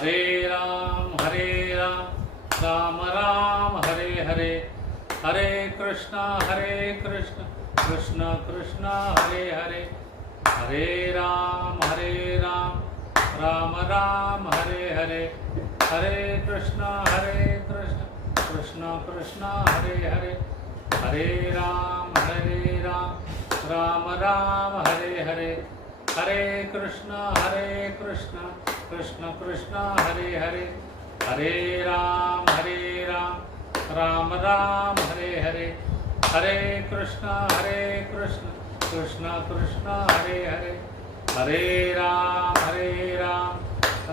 हरे राम राम राम हरे हरे, हरे कृष्णा कृष्ण कृष्ण हरे हरे, हरे राम राम राम हरे हरे, हरे कृष्णा कृष्ण कृष्ण हरे हरे, हरे राम राम राम हरे हरे, हरे कृष्णा कृष्ण कृष्ण हरे हरे, हरे राम राम राम हरे हरे, हरे कृष्णा कृष्ण कृष्ण हरे हरे, हरे राम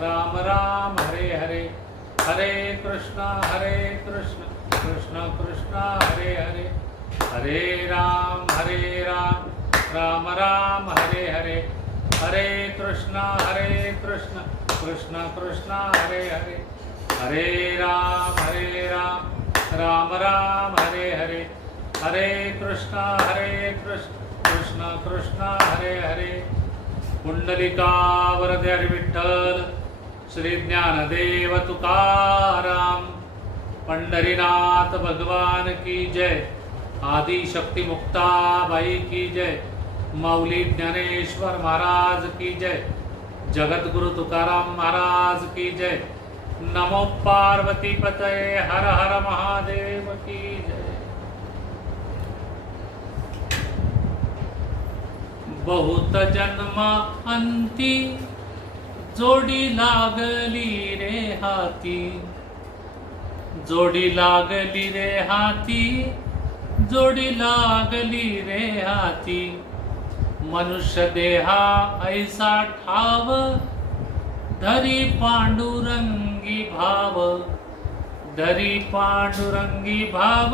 राम राम हरे हरे, हरे कृष्णा कृष्ण कृष्ण हरे हरे, हरे राम राम राम हरे हरे, हरे कृष्णा कृष्ण कृष्ण हरे हरे, हरे राम राम राम हरे हरे, हरे कृष्णा कृष्ण कृष्ण हरे हरे। पुंडलिकावरदे हरी विठ्ठल, श्री ज्ञानदेव तुकाराम, पंढरीनाथ भगवान की जय, आदि शक्ति मुक्ताबाई की जय, माऊली ज्ञानेश्वर महाराज की जय, जगद्गुरु तुकाराम महाराज की जय, नमो पार्वती पतये, हर हर महादेव की जय। बहुत जन्म अंती जोडी लागली रे हाती, जोडी लागली रे हाती, जोडी लागली रे हाती, मनुष्य देहा ऐसा ठाव, धरी पांडुरंगी भाव, धरी पांडुरंगी भाव,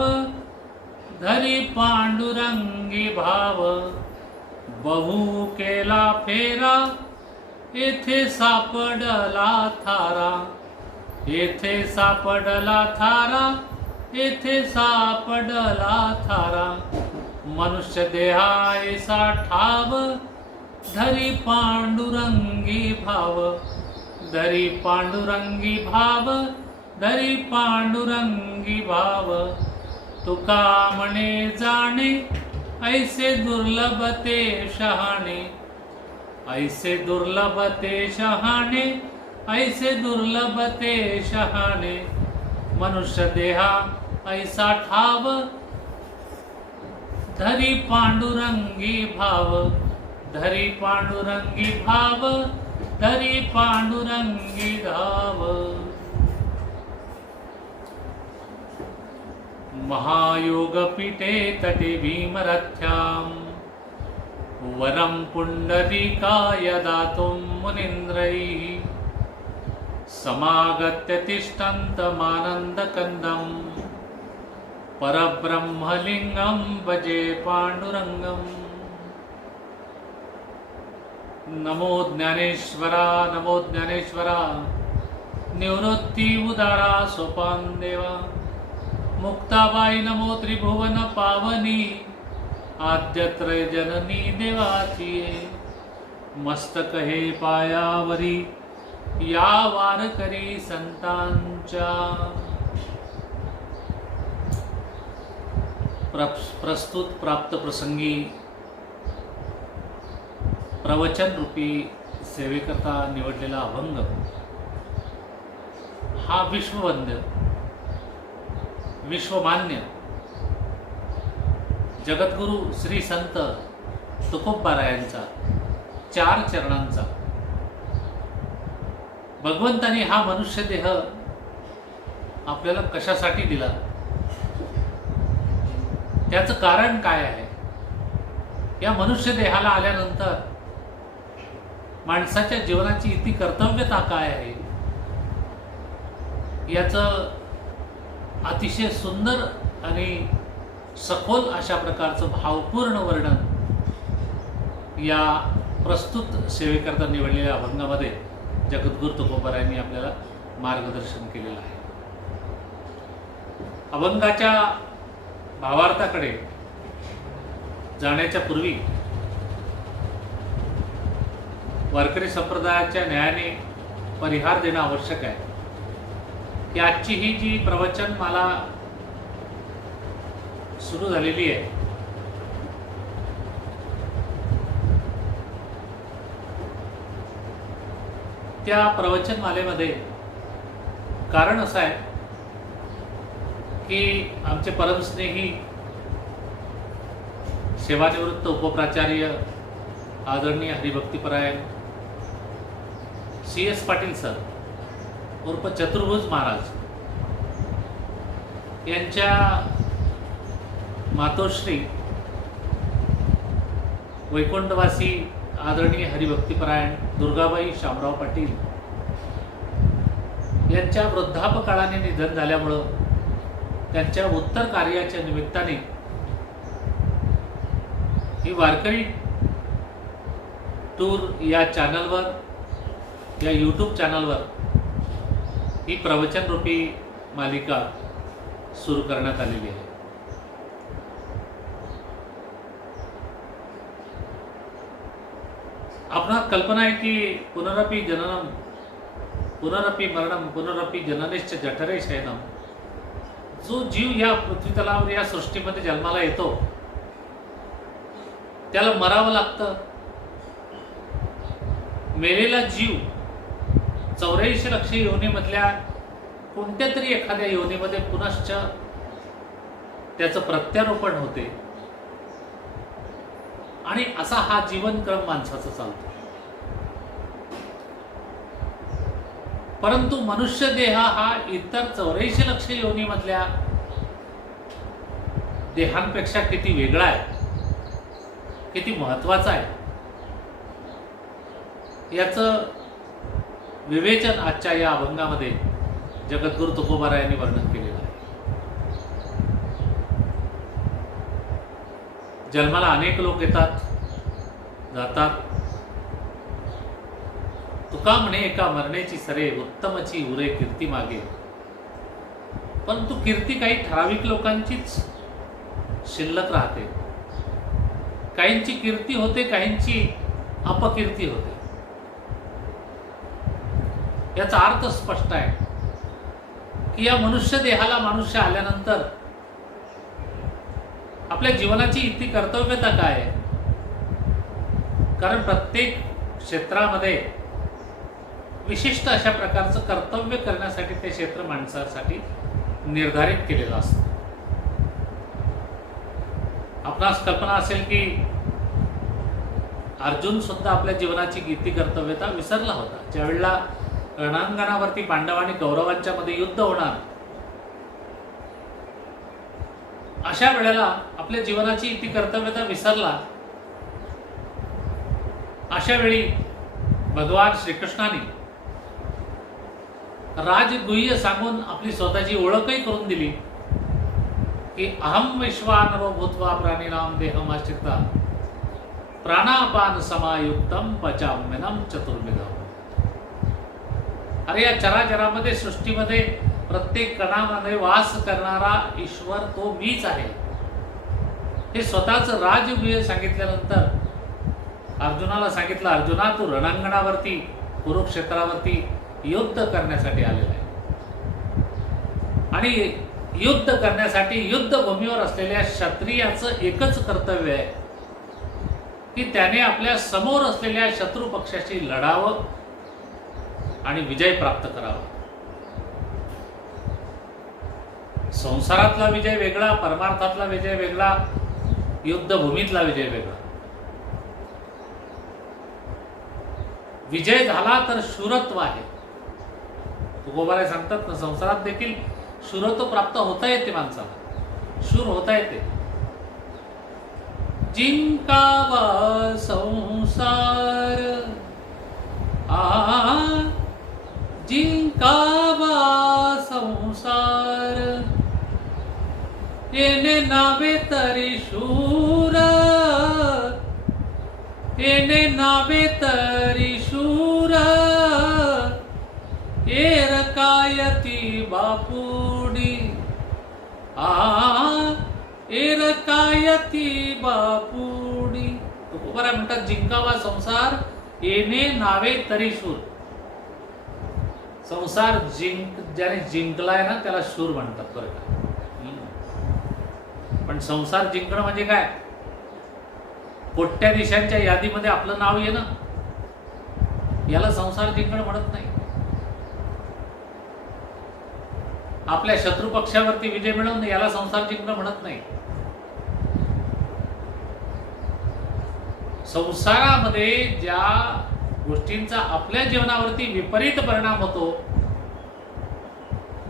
धरी पांडुरंगी भाव, बहु केला फेरा, येथे सापडला थारा, येथे सापडला थारा, येथे सापडला थारा, मनुष्य देहा ऐसा ठाव, धरी पांडुरंगी भाव, धरी पांडुरंगी भाव, धरी पांडुरंगी भाव, तुका म्हणे जाणे, ऐसे दुर्लभ ते शहाणे, ऐसे दुर्लभ ते शहाणे, ऐसे दुर्लभ ते शहाणे, मनुष्य देहा ऐसा ठाव, धरी पांडुरंगी भाव, धरी पांडुरंगी भाव, धरी पांडुरंगी धाव। महायोग पीठे तटे भीमरथ्याम, वरम पुंडरीकाय दातुं मुनीन्द्रैः, समागत्य तिष्ठन्तमानन्दकन्दं, परब्रह्मलिंगं भजे पांडुरंगम्। नमो ज्ञानेश्वरा, नमो ज्ञानेश्वरा, निवृत्ती उदारा सोपान देवा, मुक्ताबाई नमो त्रिभुवन पावनी, आद्यत्रय जननी देवाची, मस्तक हे पायावरी, या वारकरी संतांच्या। प्रस्तुत प्राप्त प्रसंगी प्रवचन रूपी सेवेकरता निवडलेला अभंग हा विश्ववंद्य, विश्वमान्य जगद्गुरु श्री संत तुकोबारायांचा 4 चरणांचा। भगवंताने हा मनुष्य देह आपल्याला कशासाठी दिला, त्याचं कारण काय आहे, या मनुष्य देहाला आल्यानंतर माणसाच्या जीवनाची इति कर्तव्यता काय आहे, याचं अतिशय सुंदर आणि सखोल अशा प्रकारचं भावपूर्ण वर्णन या प्रस्तुत सेवेकरता निवडलेल्या अभंगामध्ये जगद्गुरु तुकोबारायांनी आपल्याला मार्गदर्शन केलेलं आहे। अभंगाच्या भावार्थाकडे जाण्याच्या पूर्वी वारकरी संप्रदायाच्या न्यायाने परिहार देणं आवश्यक आहे की आजची ही जी प्रवचनमाला सुरू झालेली आहे, त्या प्रवचनमालेमध्ये कारण असं आहे की आमचे परमस्नेही सेवानिवृत्त उपप्राचार्य आदरणीय हरिभक्तीपरायण CS पाटील सर उर्फ चतुर्भुज महाराज यांच्या मातोश्री वैकुंठवासी आदरणीय हरिभक्तीपरायण दुर्गाबाई शामराव पाटील यांच्या वृद्धापकाळाने निधन झाल्यामुळं त्यांच्या उत्तर कार्याच्या निमित्ताने ही वारकरी टूर या चॅनलवर, या YouTube चॅनलवर ही प्रवचनरूपी मालिका सुरू करण्यात आलेली आहे. आपणास कल्पना आहे की पुनरपि जननम पुनरपि मरणम पुनरपि जननेश्च जठरे शयनम. जो जीव या पृथ्वीतलावर या सृष्टीमध्ये जन्माला येतो त्याला मरावं लागतं. मेलेला जीव 84 लक्ष योनीमधल्या कोणत्या तरी एखाद्या योनीमध्ये पुनश्च त्याचं प्रत्यारोपण होते आणि असा हा जीवनक्रम माणसाचा चालतो. परंतु मनुष्य देह हा इतर 84 लक्ष योनीमधल्या देहांपेक्षा किती वेगळा आहे, किती महत्वाचा आहे, याचं विवेचन आजच्या या अभंगामध्ये जगद्गुरु तुकोबाराय यांनी वर्णन केलेलं आहे. जन्माला अनेक लोक येतात जातात. तुका म्हणे एका मरण्याची सरे उत्तमची उरे कीर्ती मागे. परंतु कीर्ती काही ठराविक लोकांचीच शिल्लक राहते. काहींची कीर्ती होते, काहींची अपकीर्ती होते. याचा अर्थ स्पष्ट आहे की या मनुष्य देहाला मनुष्य आल्यानंतर आपल्या जीवनाची इतकी कर्तव्यता काय आहे. कारण प्रत्येक क्षेत्रामध्ये विशिष्ट अशा प्रकारचं कर्तव्य करण्यासाठी ते क्षेत्र माणसासाठी निर्धारित केलेलं असतं. आपणास कल्पना असेल की अर्जुन सुद्धा आपल्या जीवनाची गीती कर्तव्यता विसरला होता. ज्यावेळेला रणांगणावरती पांडव आणि कौरवांच्या मध्ये युद्ध होणार, अशा वेळेला आपल्या जीवनाची इति कर्तव्यता विसरला. अशा वेळी भगवान श्रीकृष्णाने राजगुह्य सांगून आपली स्वतःची ओळखही करून दिली की अहम विश्वानरो भूत्वा प्राणिनाम देहमाश्रिता प्राणापान समायुक्तम पचाम्यनम चतुर्विधम. अरे या चराचरामध्ये सृष्टीमध्ये प्रत्येक कणामध्ये वास करणारा ईश्वर तो मीच आहे. हे स्वतःच राजगुह्य सांगितल्यानंतर अर्जुनाला सांगितलं, अर्जुना तू रणांगणावरती कुरुक्षेत्रावरती युद्ध करण्यासाठी आलेला आहे आणि युद्ध करण्यासाठी युद्धभूमीवर असलेल्या क्षत्रियाचं एकच कर्तव्य आहे की त्याने आपल्या समोर असलेल्या शत्रू पक्षाशी लढावं आणि विजय प्राप्त करावा. संसारातला विजय वेगळा, परमार्थातला विजय वेगळा, युद्धभूमीतला विजय वेगळा. विजय झाला तर शूरत्व आहे. तुकोबाराय सांगतात ना, संसारात देखील शूरत्व प्राप्त होता येते माणसाला, शूर होता येते. जिंकावा संसार जिंकावा संसार येणे नावे तरी शूर येणे नावे तरी शूर एरकायती बापुडी एरकायती बापुडी. तुकोबाराय म्हणतात जिंकावा संसार येणे नावे तरी शूर. संसार ज्याने जिंकलाय ना त्याला शूर म्हणतात बरं का. पण संसार जिंकणं म्हणजे काय? कोट्याधीशांच्या यादीमध्ये आपलं नाव येणं, याला संसार जिंकणं म्हणत नाही. आपल्या शत्रू पक्षावरती विजय मिळवणं याला संसार जिंकणं म्हणत नाही. संसारामध्ये ज्या गोष्टींचा आपल्या जीवनावरती विपरीत परिणाम होतो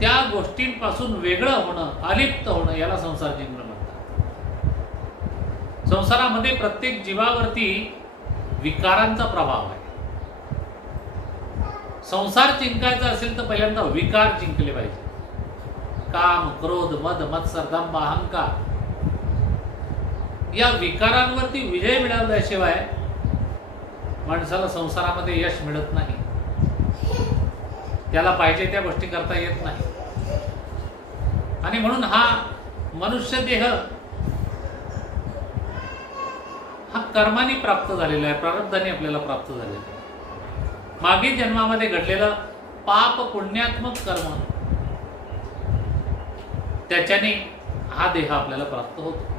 त्या गोष्टींपासून वेगळं होणं, अलिप्त होणं याला संसार जिंकणं म्हणतात. संसारामध्ये प्रत्येक जीवावरती विकारांचा प्रभाव आहे. संसार जिंकायचा असेल तर पहिल्यांदा विकार जिंकले पाहिजे. काम, क्रोध, मद, मत्सर, दंभ, अहंकार या विकारांवरती विजय मिळवल्याशिवाय माणसाला संसारामध्ये यश मिळत नाही. त्याला पाहिजे त्या गोष्टी करता येत नाही. आणि म्हणून हा मनुष्य देह हा कर्माने प्राप्त झालेला आहे, प्रारब्धाने आपल्याला प्राप्त झालेला आहे. मागील जन्मामध्ये घडलेलं पाप पुण्यात्मक कर्म त्याच्याने हा देह आपल्याला प्राप्त होतो.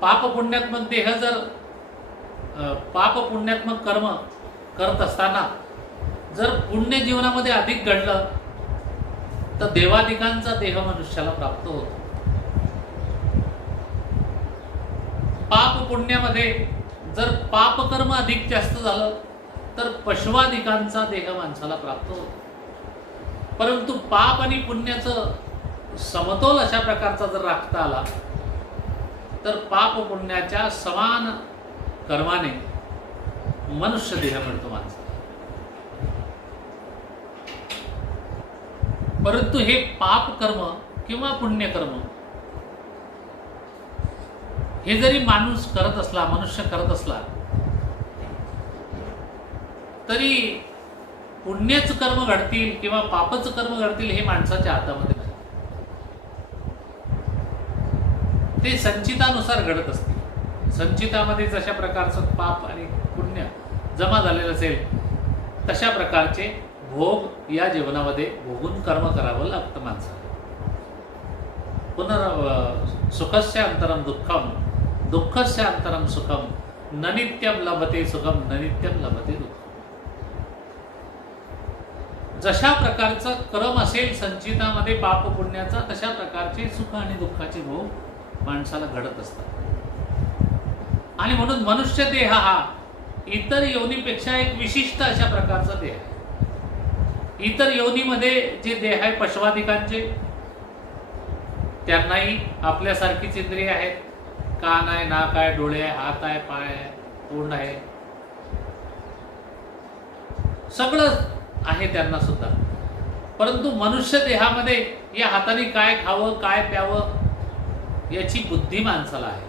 पाप पुण्यात्मक देह जर पाप पुण्यात्मक कर्म करत असताना जर पुण्य जीवनामध्ये अधिक घडलं तर देवादिकांचा देह मनुष्याला प्राप्त होतो. पाप पुण्यामध्ये जर पापकर्म अधिक जास्त झालं तर पशवादिकांचा देह माणसाला प्राप्त होतो. परंतु पाप आणि पुण्याचं समतोल अशा प्रकारचा जर राखता आला तर पाप पुण्याच्या समान कर्माने मनुष्य देह मिळतो माणसाला. परंतु हे पाप कर्म किंवा पुण्यकर्म हे जरी माणूस करत असला, मनुष्य करत असला तरी पुण्यच कर्म घडतील किंवा पापच कर्म घडतील हे माणसाच्या हातामध्ये नाही. ते संचितानुसार घडत असते. संचितामध्ये जशा प्रकारचं पाप आणि पुण्य जमा झालेलं असेल तशा प्रकारचे भोग या जीवनामध्ये भोगून कर्म करावं लागतं माणसाला. सुखस्य अंतरम दुःखम, दुःखस्य अंतरम सुखम, न नित्यम लभते सुखम, न नित्यम लभते दुःखम. जशा प्रकारचा क्रम असेल संचितामध्ये पाप पुण्याचा तशा प्रकारचे सुख आणि दुःखाचे भोग माणसाला घडत असतात. आणि म्हणून मनुष्य देह हा इतर योनीपेक्षा एक विशिष्ट अशा प्रकारचा देह आहे. इतर योनीमध्ये जे देह आहे पशवादिकांचे त्यांनाही आपल्यासारखीच इंद्रिय आहेत. कान आहे, नाक आहे, डोळे आहे, हात आहे, पाय आहे, तोंड आहे, सगळं आहे त्यांना सुद्धा. परंतु मनुष्य देहामध्ये या हाताने काय खावं, काय प्यावं याची बुद्धी माणसाला आहे.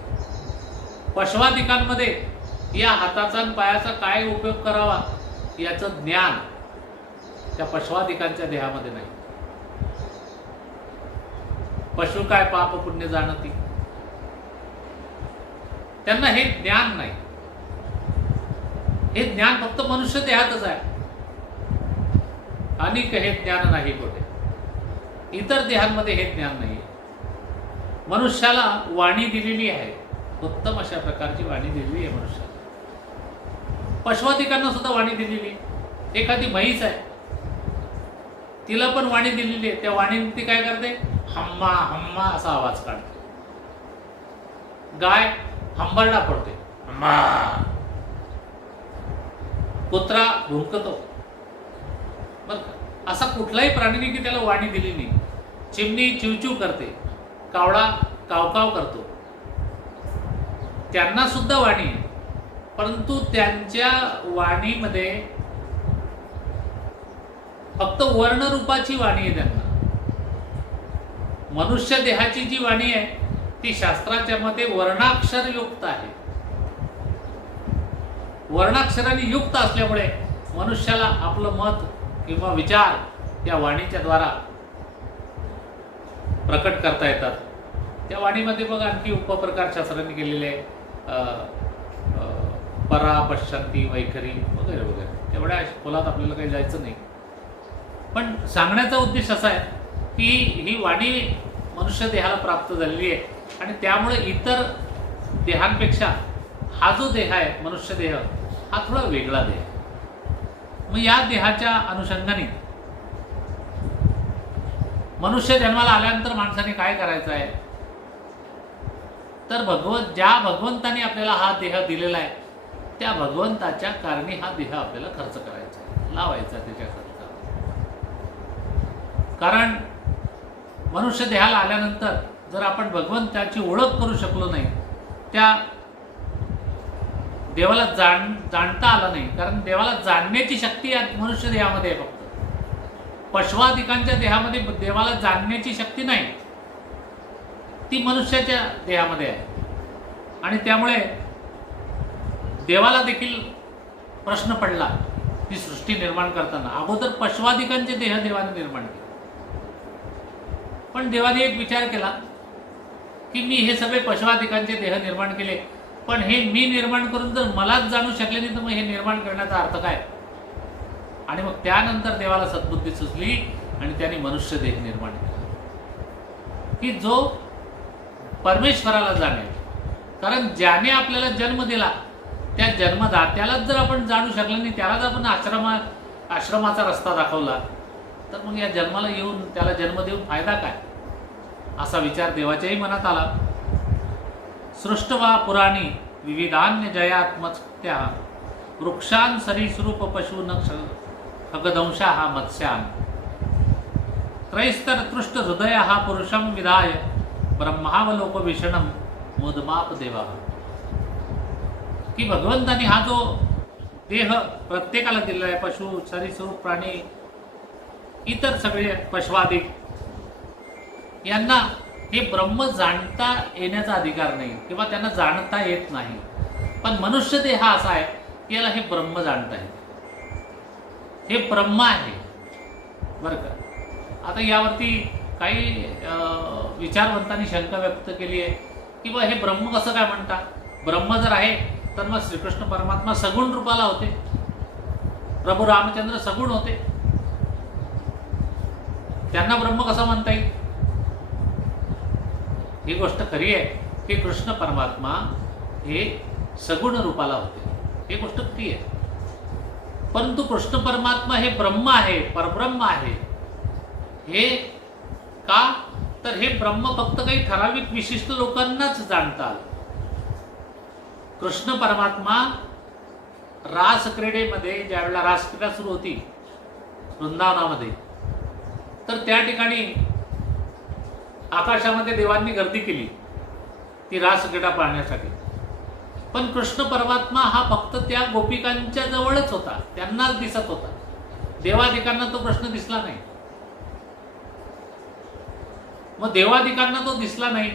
पशवादिकांमध्ये या हाताचा आणि पायाचा काय उपयोग करावा याचं ज्ञान त्या पशवादिकांच्या देहामध्ये नाही. पशु काय पाप पुण्य जाणती, त्यांना हे ज्ञान नाही. हे ज्ञान फक्त मनुष्य देहातच आहे. आणि हे ज्ञान नाही कुठे, इतर देहांमध्ये हे ज्ञान नाही. मनुष्याला वाणी दिलेली आहे, उत्तम अशा प्रकारची वाणी दिलेली आहे मनुष्याला. पशवादिकांना सुद्धा वाणी दिलेली. एखादी म्हैस आहे, तिला पण वाणी दिलेली आहे. त्या वाणीने ती काय करते? हम्मा हम्मा असा आवाज काढते. गाय हंबरडा पडते, हम्मा. कुत्रा भुंकतो. बरं, असा कुठलाही प्राणीने की त्याला वाणी दिली नाही. चिमणी चिवचिव करते, कावळा कावकाव करतो. त्यांना सुद्धा वाणी आहे, परंतु त्यांच्या वाणीमध्ये फक्त वर्णरूपाची वाणी आहे त्यांना. मनुष्य देहाची जी वाणी आहे ती शास्त्राच्या मते वर्णाक्षरयुक्त आहे. वर्णाक्षराने युक्त असल्यामुळे मनुष्याला आपलं मत किंवा विचार त्या वाणीच्या द्वारा प्रकट करता येतात. त्या वाणीमध्ये बघा आणखी उपप्रकार शास्त्राने केलेले परा, पश्चंती, वैखरी वगैरे वगैरे. तेवढ्या खोलात आपल्याला काही जायचं नाही. पण सांगण्याचा उद्देश असा आहे की ही वाणी मनुष्य देहाला प्राप्त झालेली आहे आणि त्यामुळे इतर देहांपेक्षा हा जो देह आहे मनुष्य देह हा थोडा वेगळा देह आहे. मग या देहाच्या अनुषंगाने मनुष्य जन्माला आल्यानंतर माणसाने काय करायचं आहे, तर ज्या भगवंताने आपल्याला हा देह दिलेला आहे त्या भगवंताच्या कारणी हा देह आपल्याला खर्च करायचा आहे, लावायचा त्याच्या खर्चावर. कारण मनुष्य देहाला आल्यानंतर जर आपण भगवंताची ओळख करू शकलो नाही, त्या देवाला जाणता आलं नाही, कारण देवाला जाणण्याची शक्ती या मनुष्य देहामध्ये आहे. फक्त पशवादिकांच्या देहामध्ये देवाला जाणण्याची शक्ती नाही, ती मनुष्याच्या देहामध्ये आहे. आणि त्यामुळे देवाला देखील प्रश्न पडला ती सृष्टी निर्माण करताना. अगोदर पशवादिकांचे देह देवाने निर्माण केले, पण देवाने एक विचार केला की मी हे सगळे पशवादिकांचे देह निर्माण केले, पण हे मी निर्माण करून जर मलाच जाणू शकले नाही तर मग हे निर्माण करण्याचा अर्थ काय. आणि मग त्यानंतर देवाला सद्बुद्धी सुचली आणि त्याने मनुष्य देह निर्माण केला की जो परमेश्वराला जाणेल. कारण ज्याने आपल्याला जन्म दिला त्या जन्मदात्यालाच जर आपण जाणू शकलो नाही, त्यालाच आपण आश्रमाचा रस्ता दाखवला, तर मग या जन्माला येऊन त्याला जन्म देऊन फायदा काय, असा विचार देवाच्याही मनात आला. सृष्टवा पुराणी विविधान्य जयात्मत्या वृक्षान सरीसृप पशून खगदंशा हा मत्स्यान त्रैस्तर तृष्ट हृदय हा पुरुषम विधाय ब्रह्मावलोक भीषणम मुदमाप देवा. की भगवंतानी हा जो देह प्रत्येकाला दिलेला आहे, पशु सरीसृप प्राणी इतर सगळे पशवादिक, यांना हे ब्रह्म जाणता येण्याचा अधिकार नाही किंवा त्यांना जाणता येत नाही. पण मनुष्य देह हा असा आहे की याला हे ब्रह्म जाणता येते, हे ब्रह्म आहे बरं का. आता यावरती काही विचारवंतांनी शंका व्यक्त केली आहे की बा हे ब्रह्म कसं काय म्हणता. ब्रह्म जर आहे तर मग श्रीकृष्ण परमात्मा सगुण रूपाला होते, प्रभू रामचंद्र सगुण होते, त्यांना ब्रह्म कसं म्हणता येईल. ही गोष्ट खरी आहे की कृष्ण परमात्मा हे सगुण रूपाला होते, ही गोष्ट खरी आहे. परंतु कृष्ण परमात्मा हे ब्रह्म आहे, परब्रह्म आहे. हे का, तर हे ब्रह्म फक्त काही ठराविक विशिष्ट लोकांनाच जाणतात. कृष्ण परमात्मा रास क्रीडेमध्ये ज्यावेळेला रासक्रीडा सुरू होती वृंदावनामध्ये, तर त्या ठिकाणी आकाशामध्ये देवांनी गर्दी केली ती रासक्रीडा पाहण्यासाठी. पण कृष्ण परमात्मा हा फक्त त्या गोपिकांच्या जवळच होता, त्यांनाच दिसत होता. देवादिकांना तो कृष्ण दिसला नाही. मग देवादिकांना तो दिसला नाही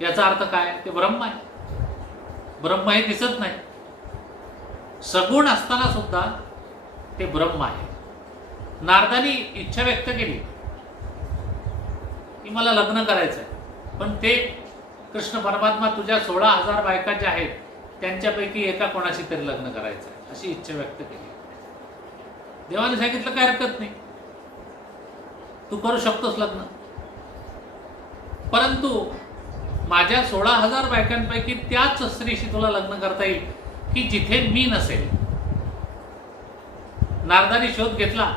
याचा अर्थ काय, ते ब्रह्म आहे. ब्रह्म हे दिसत नाही. सगुण असताना सुद्धा ते ब्रह्म आहे. नारदानी इच्छा व्यक्त केली की मला लग्न करायचं आहे, पण ते कृष्ण परमात्मा तुझ्या 16,000 बायका ज्या आहेत त्यांच्यापैकी एका कोणाशी तरी लग्न करायचं आहे, अशी इच्छा व्यक्त केली. देवाने सांगितलं काय हरकत नाही, तू करू शकतोस लग्न, परंतु माझ्या 16,000 बायकांपैकी त्याच स्त्रीशी तुला लग्न करता येईल की जिथे मी नसेल. नारदानी शोध घेतला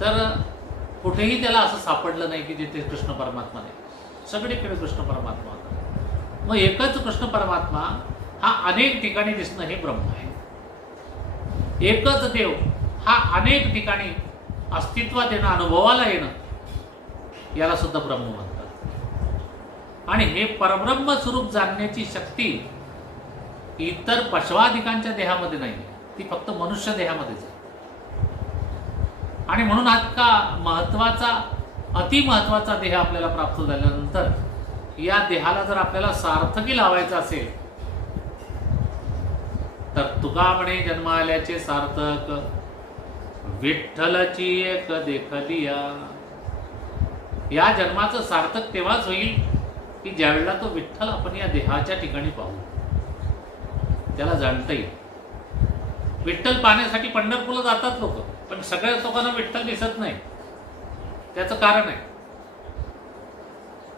तर कुठेही त्याला असं सापडलं नाही की जिथे कृष्ण परमात्मा नाही. सगळीकडे कृष्ण परमात्मा होता. मग एकच कृष्ण परमात्मा हा अनेक ठिकाणी दिसणं हे ब्रह्म आहे. एकच देव हा अनेक ठिकाणी अस्तित्वात येणं, अनुभवाला येणं, याला सुद्धा ब्रह्म म्हणतात. आणि हे परब्रह्म स्वरूप जाणण्याची शक्ती इतर पशवादिकांच्या देहामध्ये नाही, ती फक्त मनुष्य देहामध्येच आहे. आणि म्हणून हा महत्वाचा, अतिमहत्वाचा देह आपल्याला प्राप्त झाल्यानंतर या देहाला जर आपल्याला सार्थकी लावायचं असेल तर तुका म्हणे जन्माल्याचे सार्थक विठ्ठलची एक देखलिया. या जन्माचं सार्थक तेव्हाच होईल की ज्यावेळेला तो विठ्ठल आपण या देहाच्या ठिकाणी पाहू. त्याला जाणता येईल. विठ्ठल पाहण्यासाठी पंढरपूरला जातात लोक, पण सगळ्याच लोकांना विठ्ठल दिसत नाही. त्याचं कारण आहे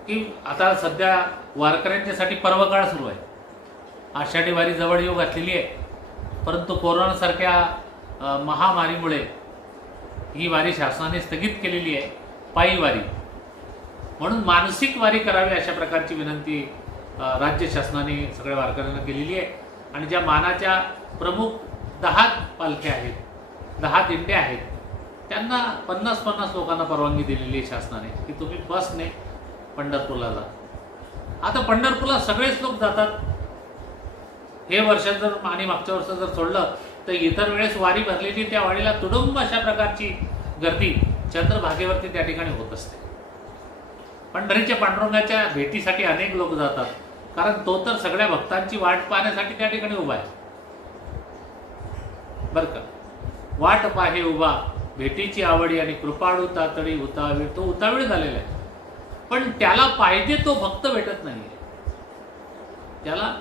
की आता सध्या वारकऱ्यांच्यासाठी पर्वकाळ सुरू आहे. आषाढी वारी जवळ येऊ घातलेली आहे, परंतु कोरोनासारख्या महामारीमुळे ही वारी शासनाने स्थगित केलेली आहे, पायी वारी. म्हणून मानसिक वारी करावी अशा प्रकारची विनंती राज्य शासनाने सगळ्या वारकऱ्यांना केलेली आहे. आणि ज्या मानाच्या प्रमुख 10 पालख्या आहेत, 10 दिंड्या आहेत, त्यांना 50-50 लोकांना परवानगी दिलेली आहे शासनाने की तुम्ही बसने पंढरपूरला जा. आता पंढरपूरला सगळेच लोक जातात. हे वर्ष जर आणि मागच्या वर्ष जर सोडलं तर इतर वेळेस वारी भरलेली त्या वारीला तुडुंब अशा प्रकारची गर्दी चंद्रभागेवरती त्या ठिकाणी होत असते. पंढरीच्या पांडुरंगाच्या भेटीसाठी अनेक लोक जातात, कारण तो तर सगळ्या भक्तांची वाट पाहण्यासाठी त्या ठिकाणी उभा आहे. बर का, वाट पाहे उभा भेटीची आवडी आणि कृपाळू तातडी उतावीळ. तो उतावीळ झालेला आहे, पण त्याला पाहिजे तो भक्त भेटत नाही. त्याला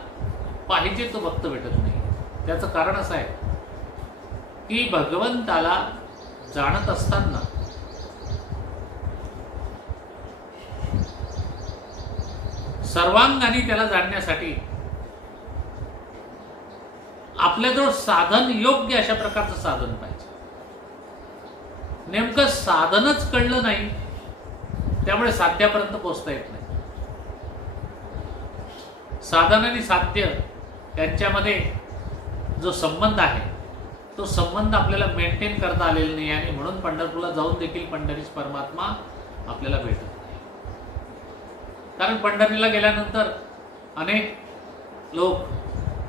पाहिजे तो भक्त भेटत नाही. त्याचं कारण असं आहे की भगवंताला जाणत असताना सर्वांगाने त्याला जाणण्यासाठी आपल्याजवळ साधन योग्य अशा प्रकारचं साधन पाहिजे. नेमकं साधनच कळलं नाही, त्यामुळे साध्यापर्यंत पोहोचता येत नाही. साधन आणि साध्य यांच्यामध्ये जो संबंध आहे तो संबंध आपल्याला मेंटेन करता आलेला नाही, आणि म्हणून पंढरपूरला जाऊन देखील पंढरीच परमात्मा आपल्याला भेटत नाही. कारण पंढरीला गेल्यानंतर अनेक लोक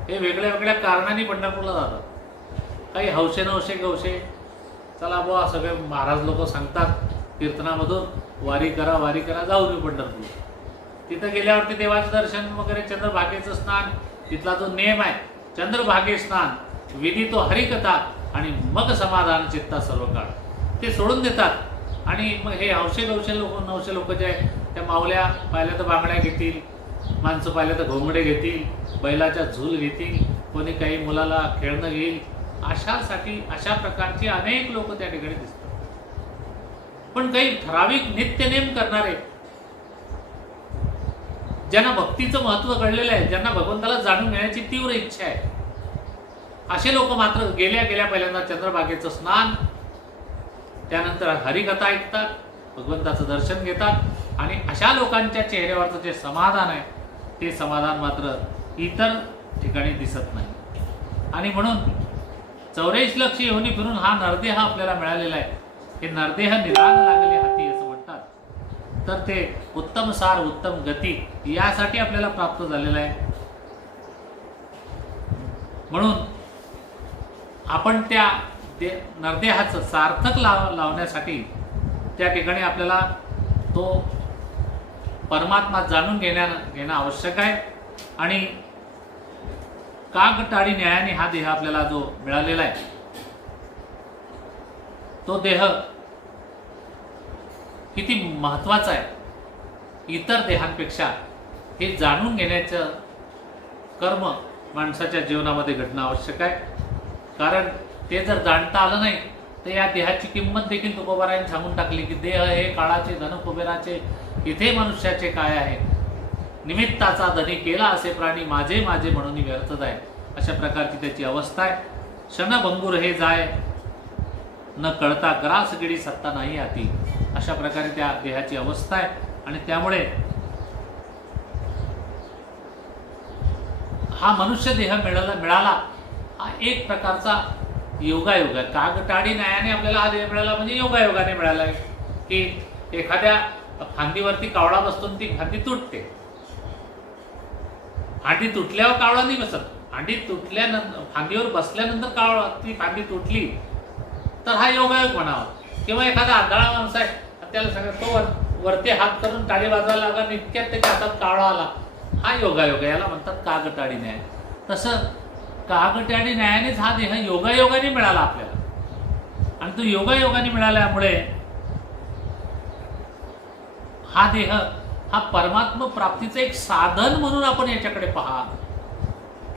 हे वेगळ्या वेगळ्या कारणांनी पंढरपूरला जातात. काही हौशे नवशे गवशे, चला बुवा सगळे महाराज लोक सांगतात कीर्तनामधून वारी करा, जाऊ मी पंढरपूर. तिथं गेल्यावरती देवाचं दर्शन वगैरे, चंद्रभागेचं स्नान, तिथला जो नियम आहे चंद्रभागे स्नान, विधी तो हरिकथा आणि मग समाधान चित्ता सर्व काळ, ते सोडून देतात. आणि मग हे हौशे गवशे लोक, नवशे लोक जे आहे त्या माऊल्या पाहिल्या तर बांगड्या घेतील, माणसं पाहिल्या तर घोंगडे घेतील, बैलाच्या झूल घेतील, कोणी काही मुलाला खेळणं घेईल. अशा प्रकारची अनेक लोक त्या ठिकाणी दिसतात. पण काही ठराविक नित्यनेम करणारे, ज्यांना भक्तीचं महत्त्व कळलेलं आहे, ज्यांना भगवंताला जाणून घेण्याची तीव्र इच्छा आहे, असे लोक मात्र गेल्या पहिल्यांदा चंद्रभागेचं स्नान, त्यानंतर हरिकथा ऐकतात, भगवंताचं दर्शन घेतात. आणि अशा लोकांच्या चेहऱ्यावरचं जे समाधान आहे ते समाधान मात्र इतर ठिकाणी दिसत नाही. आणि म्हणून 84 लक्ष योनी फिरून हा नरदेह आपल्याला मिळालेला आहे. हे नरदेह निराग लागले हाती असं म्हणतात. तर ते उत्तम सार उत्तम गती यासाठी आपल्याला प्राप्त झालेलं आहे. म्हणून आपण त्या नरदेहाचं सार्थक लावण्यासाठी त्या ठिकाणी आपल्याला तो परमात्मा जाणून घेणं आवश्यक आहे. आणि कागटाळी न्यायाने हा देह आपल्याला जो मिळालेला आहे तो देह किती महत्वाचा आहे इतर देहांपेक्षा हे जाणून घेण्याचं कर्म माणसाच्या जीवनामध्ये घडणं आवश्यक आहे. कारण ते जर जाणता आलं नाही तर या देहाची किंमत देखील तुकोबारायांनी सांगून टाकली की देह हे काळाचे धन कुबेराचे, इथे मनुष्याचे काय आहे. निमित्ताचा धनी केला असे प्राणी, माझे माझे म्हणून व्यर्थच आहे. अशा प्रकारची त्याची अवस्था आहे. क्षणभंगूर हे जाय न कळता ग्रास गिडी सत्ता नाही आती, अशा प्रकारे त्या देहाची अवस्था आहे. आणि त्यामुळे हा मनुष्य देह मिळाला हा एक प्रकारचा योगायोग आहे. कागटाळी न्यायाने आपल्याला हा देह मिळाला म्हणजे योगायोगाने मिळाला आहे. की एखाद्या फांदीवरती कावळा बसतो ती फांदी तुटते. फांदी तुटल्यावर कावळा नाही बसत. फांदी तुटल्यानंतर, फांदीवर बसल्यानंतर कावळा ती फांदी तुटली तर हा योगायोग म्हणावा. किंवा एखादा आंधळा माणूस आहे त्याला सांगत तो वरती हात करून टाळी वाजवायला लागला, इतक्यात त्याच्या हातात कावळा आला, हा योगायोग. याला म्हणतात कागटाळी न्याय. तसं कागटाळी न्यायानेच हा देह योगायोगाने मिळाला आपल्याला. आणि तो योगायोगाने मिळाल्यामुळे हा देह हा परमात्मा प्राप्तीचं एक साधन म्हणून आपण याच्याकडे पहा.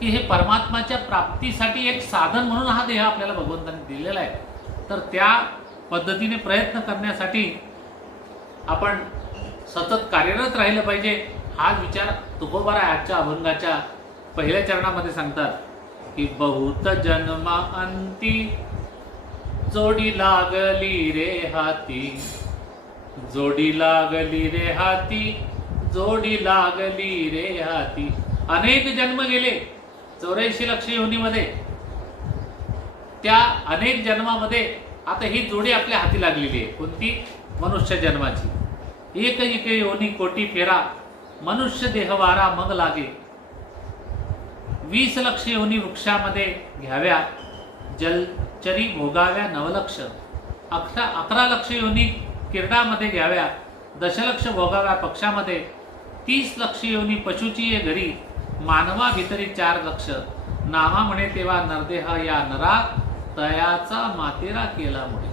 की हे परमात्माच्या प्राप्तीसाठी एक साधन म्हणून हा देह आपल्याला भगवंताने दिलेला आहे. तर त्या पद्धतीने प्रयत्न करण्यासाठी आपण सतत कार्यरत राहिलं पाहिजे. हा विचार तुकोबाराय आजच्या अभंगाच्या पहिल्या चरणामध्ये सांगतात की बहुत जन्मा अंती जोडी लागली रे हाती, जोडी लागली रे हाती, जोडी लागली रे हाती. अनेक जन्म गेले 84 लक्ष योनीमध्ये. त्या अनेक जन्मामध्ये आता ही जोडी आपल्या हाती लागलेली आहे. कोणती? मनुष्य जन्माची. एक एक योनी कोटी फेरा, मनुष्य देहवारा मग लागे. 20 लक्ष योनी वृक्षामध्ये घ्याव्या, जलचरी भोगाव्या 9 लक्ष. 11 लक्ष योनी किरडामध्ये घ्याव्या, दशलक्ष भोगाव्या पक्षामध्ये. 30 लक्ष योनी पशुची ये घरी, मानवा भितरी 4 लक्ष. नामा म्हणे तेव्हा नरदेह या नरा, तयाचा मातेरा केला मुळे.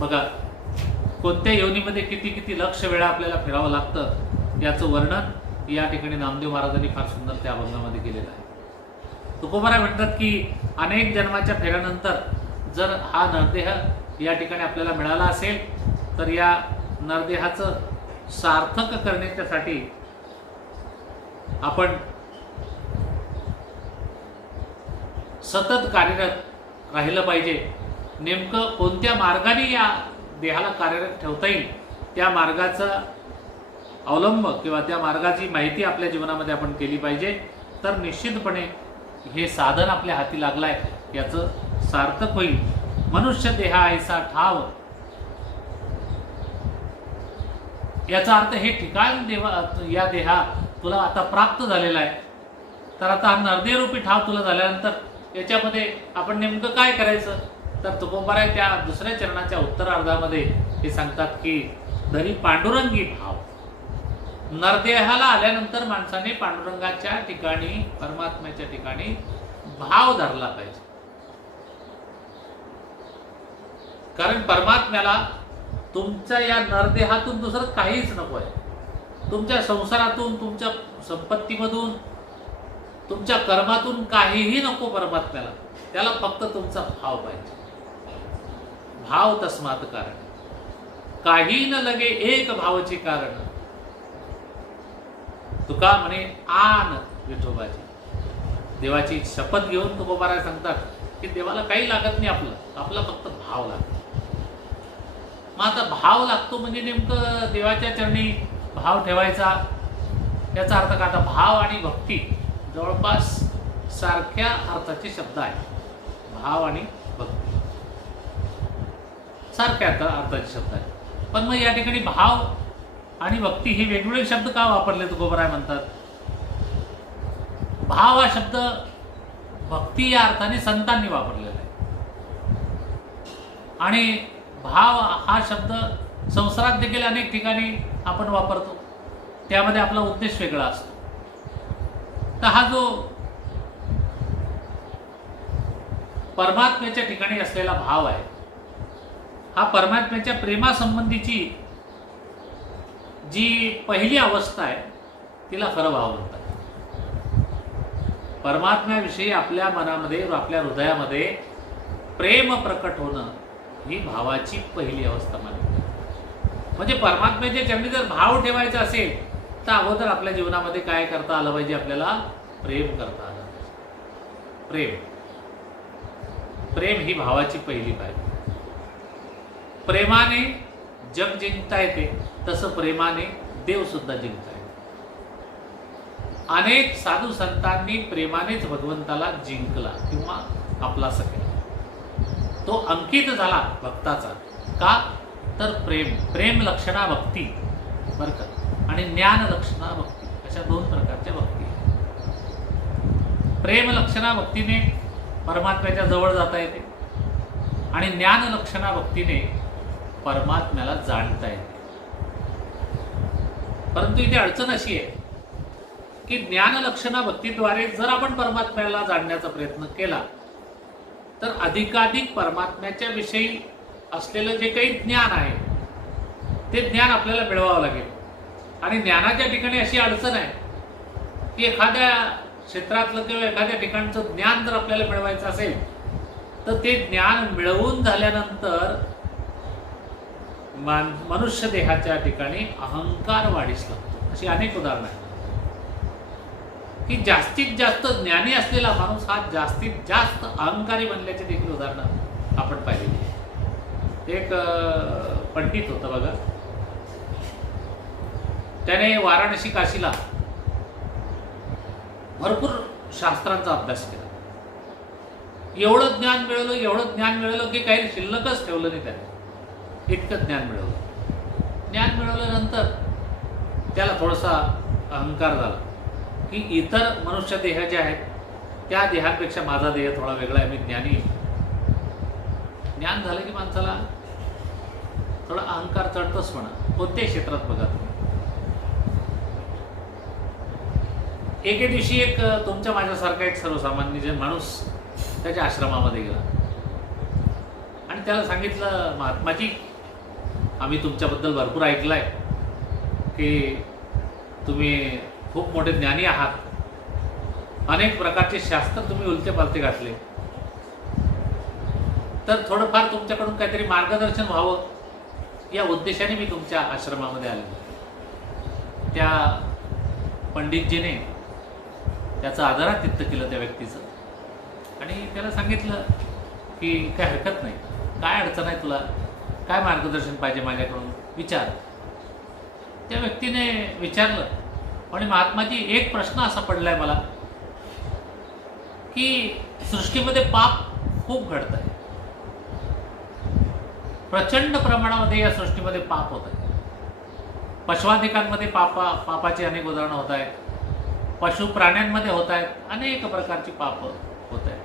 बघा कोणत्या योनीमध्ये किती किती लक्ष वेळा आपल्याला फिरावं लागतं याचं वर्णन या ठिकाणी नामदेव महाराजांनी फार सुंदर त्या अभंगामध्ये केलेलं आहे. तुकोबाराय म्हणतात की अनेक जन्माच्या फेऱ्यानंतर जर हा नरदेह या ठिकाणी आपल्याला मिळाला असेल तर या नरदेहाचं सार्थक करण्यासाठी आपण सतत कार्यरत राहिलं पाहिजे. नेमकं कोणत्या मार्गाने या देहाला कार्यरत ठेवता येईल त्या मार्गाचा अवलंब किंवा त्या मार्गाची माहिती आपल्या जीवनामध्ये आपण केली पाहिजे. तर निश्चितपणे हे साधन आपल्या हाती लागलाय याचं सार्थक होईल. मनुष्य देहा ऐसा ठाव, याचा अर्थ हे ठिकाण या देहा तुला आता प्राप्त झालेला आहे. तर आता हा नरदेहरूपी ठाव तुला झाल्यानंतर याच्यामध्ये आपण नेमकं काय करायचं? तर तुकोबाराय त्या दुसऱ्या चरणाच्या उत्तरार्धामध्ये हे सांगतात की धरी पांडुरंगी भाव. नरदेहाला आल्यानंतर माणसाने पांडुरंगाच्या ठिकाणी, परमात्म्याच्या ठिकाणी भाव धरला पाहिजे. कारण परमात्म्याला तुमच्या या नरदेहातून दुसरं काहीच नको आहे. तुमच्या संसारातून, तुमच्या संपत्तीमधून, तुमच्या कर्मातून काहीही नको परमात्म्याला. त्याला फक्त तुमचा भाव पाहिजे. भाव तस्मात कारण, काही न लगे एक भावचे कारण. तुका म्हणे आन विठोबाची. देवाची शपथ घेऊन तुकोबाराय सांगतात की देवाला काही लागत नाही, आपला फक्त भाव लागतो. मग आता भाव लागतो म्हणजे नेमकं देवाच्या चरणी भाव ठेवायचा याचा अर्थ का? आता भाव आणि भक्ती जवळपास सारख्या अर्थाचे शब्द आहेत. भाव आणि भक्ती सारख्या अर्थाचे शब्द आहेत. पण मग या ठिकाणी भाव आणि भक्ती हे वेगवेगळे शब्द का वापरले तुकोबाराय म्हणतात? भाव हा शब्द भक्ती या अर्थाने संतांनी वापरलेला आहे आणि भाव हा शब्द संसारात देखील अनेक ठिकाणी आपण वापरतो. त्यामध्ये आपला उद्देश वेगळा असतो. तर हा जो परमात्म्याच्या ठिकाणी असलेला भाव आहे हा परमात्म्याच्या प्रेमासंबंधीची जी पहिली अवस्था आहे तिला खरं भाव म्हणतात. परमात्म्याविषयी आपल्या मनामध्ये, आपल्या हृदयामध्ये प्रेम प्रकट होणं ही भावाची पहिली अवस्था मानली. म्हणजे परमात्म्याच्या चरणी जर भाव ठेवायचा असेल तर अगोदर आपल्या जीवनामध्ये काय करता आलं पाहिजे? आपल्याला प्रेम करता आलं पाहिजे. प्रेम ही भावाची पहिली पायरी. प्रेमाने जग जिंकता येते तसं प्रेमाने देव सुद्धा जिंकता येते. अनेक साधू संतांनी प्रेमानेच भगवंताला जिंकला किंवा आपलासा केला. तो अंकित झाला भक्ताचा. का? तर प्रेम लक्षणा भक्ती बरं का, आणि ज्ञान लक्षणा भक्ती अशा 2 प्रकारच्या भक्ती. प्रेम लक्षणा भक्तीने परमात्म्याच्या जवळ जाता येते आणि ज्ञान लक्षणा भक्तीने परमात्म्याला जाणता येते. परंतु इथे अडचण अशी आहे की ज्ञान लक्षणा भक्तीद्वारे जर आपण परमात्म्याला जाणण्याचा प्रयत्न केला तर अधिकाधिक परमात्म्याच्या विषयी असलेलं जे काही ज्ञान आहे ते ज्ञान आपल्याला मिळवावं लागेल. आणि ज्ञानाच्या ठिकाणी अशी अडचण आहे की एखाद्या क्षेत्रातलं किंवा एखाद्या ठिकाणचं ज्ञान जर आपल्याला मिळवायचं असेल तर ते ज्ञान मिळवून झाल्यानंतर मनुष्य देहाच्या ठिकाणी अहंकार वाढीस लागतो. अशी अनेक उदाहरणं आहेत की जास्तीत जास्त ज्ञानी असलेला माणूस हा जास्तीत जास्त अहंकारी बनल्याचे देखील उदाहरणं आपण पाहिलेली आहे. एक पंडित होता बघा, त्याने वाराणसी काशीला भरपूर शास्त्रांचा अभ्यास केला. एवढं ज्ञान मिळवलं की काही शिल्लकच ठेवलं नाही त्याने, इतकं ज्ञान मिळवलं. ज्ञान मिळवल्यानंतर त्याला थोडासा अहंकार झाला की इतर मनुष्य देह जे आहेत त्या देहांपेक्षा माझा देह थोडा वेगळा आहे, मी ज्ञानी आहे. ज्ञान झालं की माणसाला थोडा अहंकार चढतोच म्हणा, कोणत्याही क्षेत्रात बघा तुम्ही. एके दिवशी एक तुमच्या माझ्यासारखा एक सर्वसामान्य जे माणूस त्याच्या आश्रमामध्ये गेला आणि त्याला सांगितलं, महात्माजी आम्ही तुमच्याबद्दल भरपूर ऐकलं आहे की तुम्ही खूप मोठे ज्ञानी आहात, अनेक प्रकारचे शास्त्र तुम्ही उलटे पालते घातले, तर थोडंफार तुमच्याकडून काहीतरी मार्गदर्शन व्हावं या उद्देशाने मी तुमच्या आश्रमामध्ये आले. त्या पंडितजीने त्याचं आदरातिथ्य केलं त्या व्यक्तीचं आणि त्याला सांगितलं की काय हरकत नाही, काय अडचण आहे तुला, काय मार्गदर्शन पाहिजे माझ्याकडून विचार. त्या व्यक्तीने विचारलं आणि महात्माजी एक प्रश्न असा पडलाय मला की सृष्टीमध्ये पाप खूप घडत आहे, प्रचंड प्रमाणामध्ये या सृष्टीमध्ये पाप होत आहे. पशुआधिकांमध्ये पापाची अनेक उदाहरणं होत आहेत, पशु प्राण्यांमध्ये होत आहेत, अनेक प्रकारची पाप होत आहेत.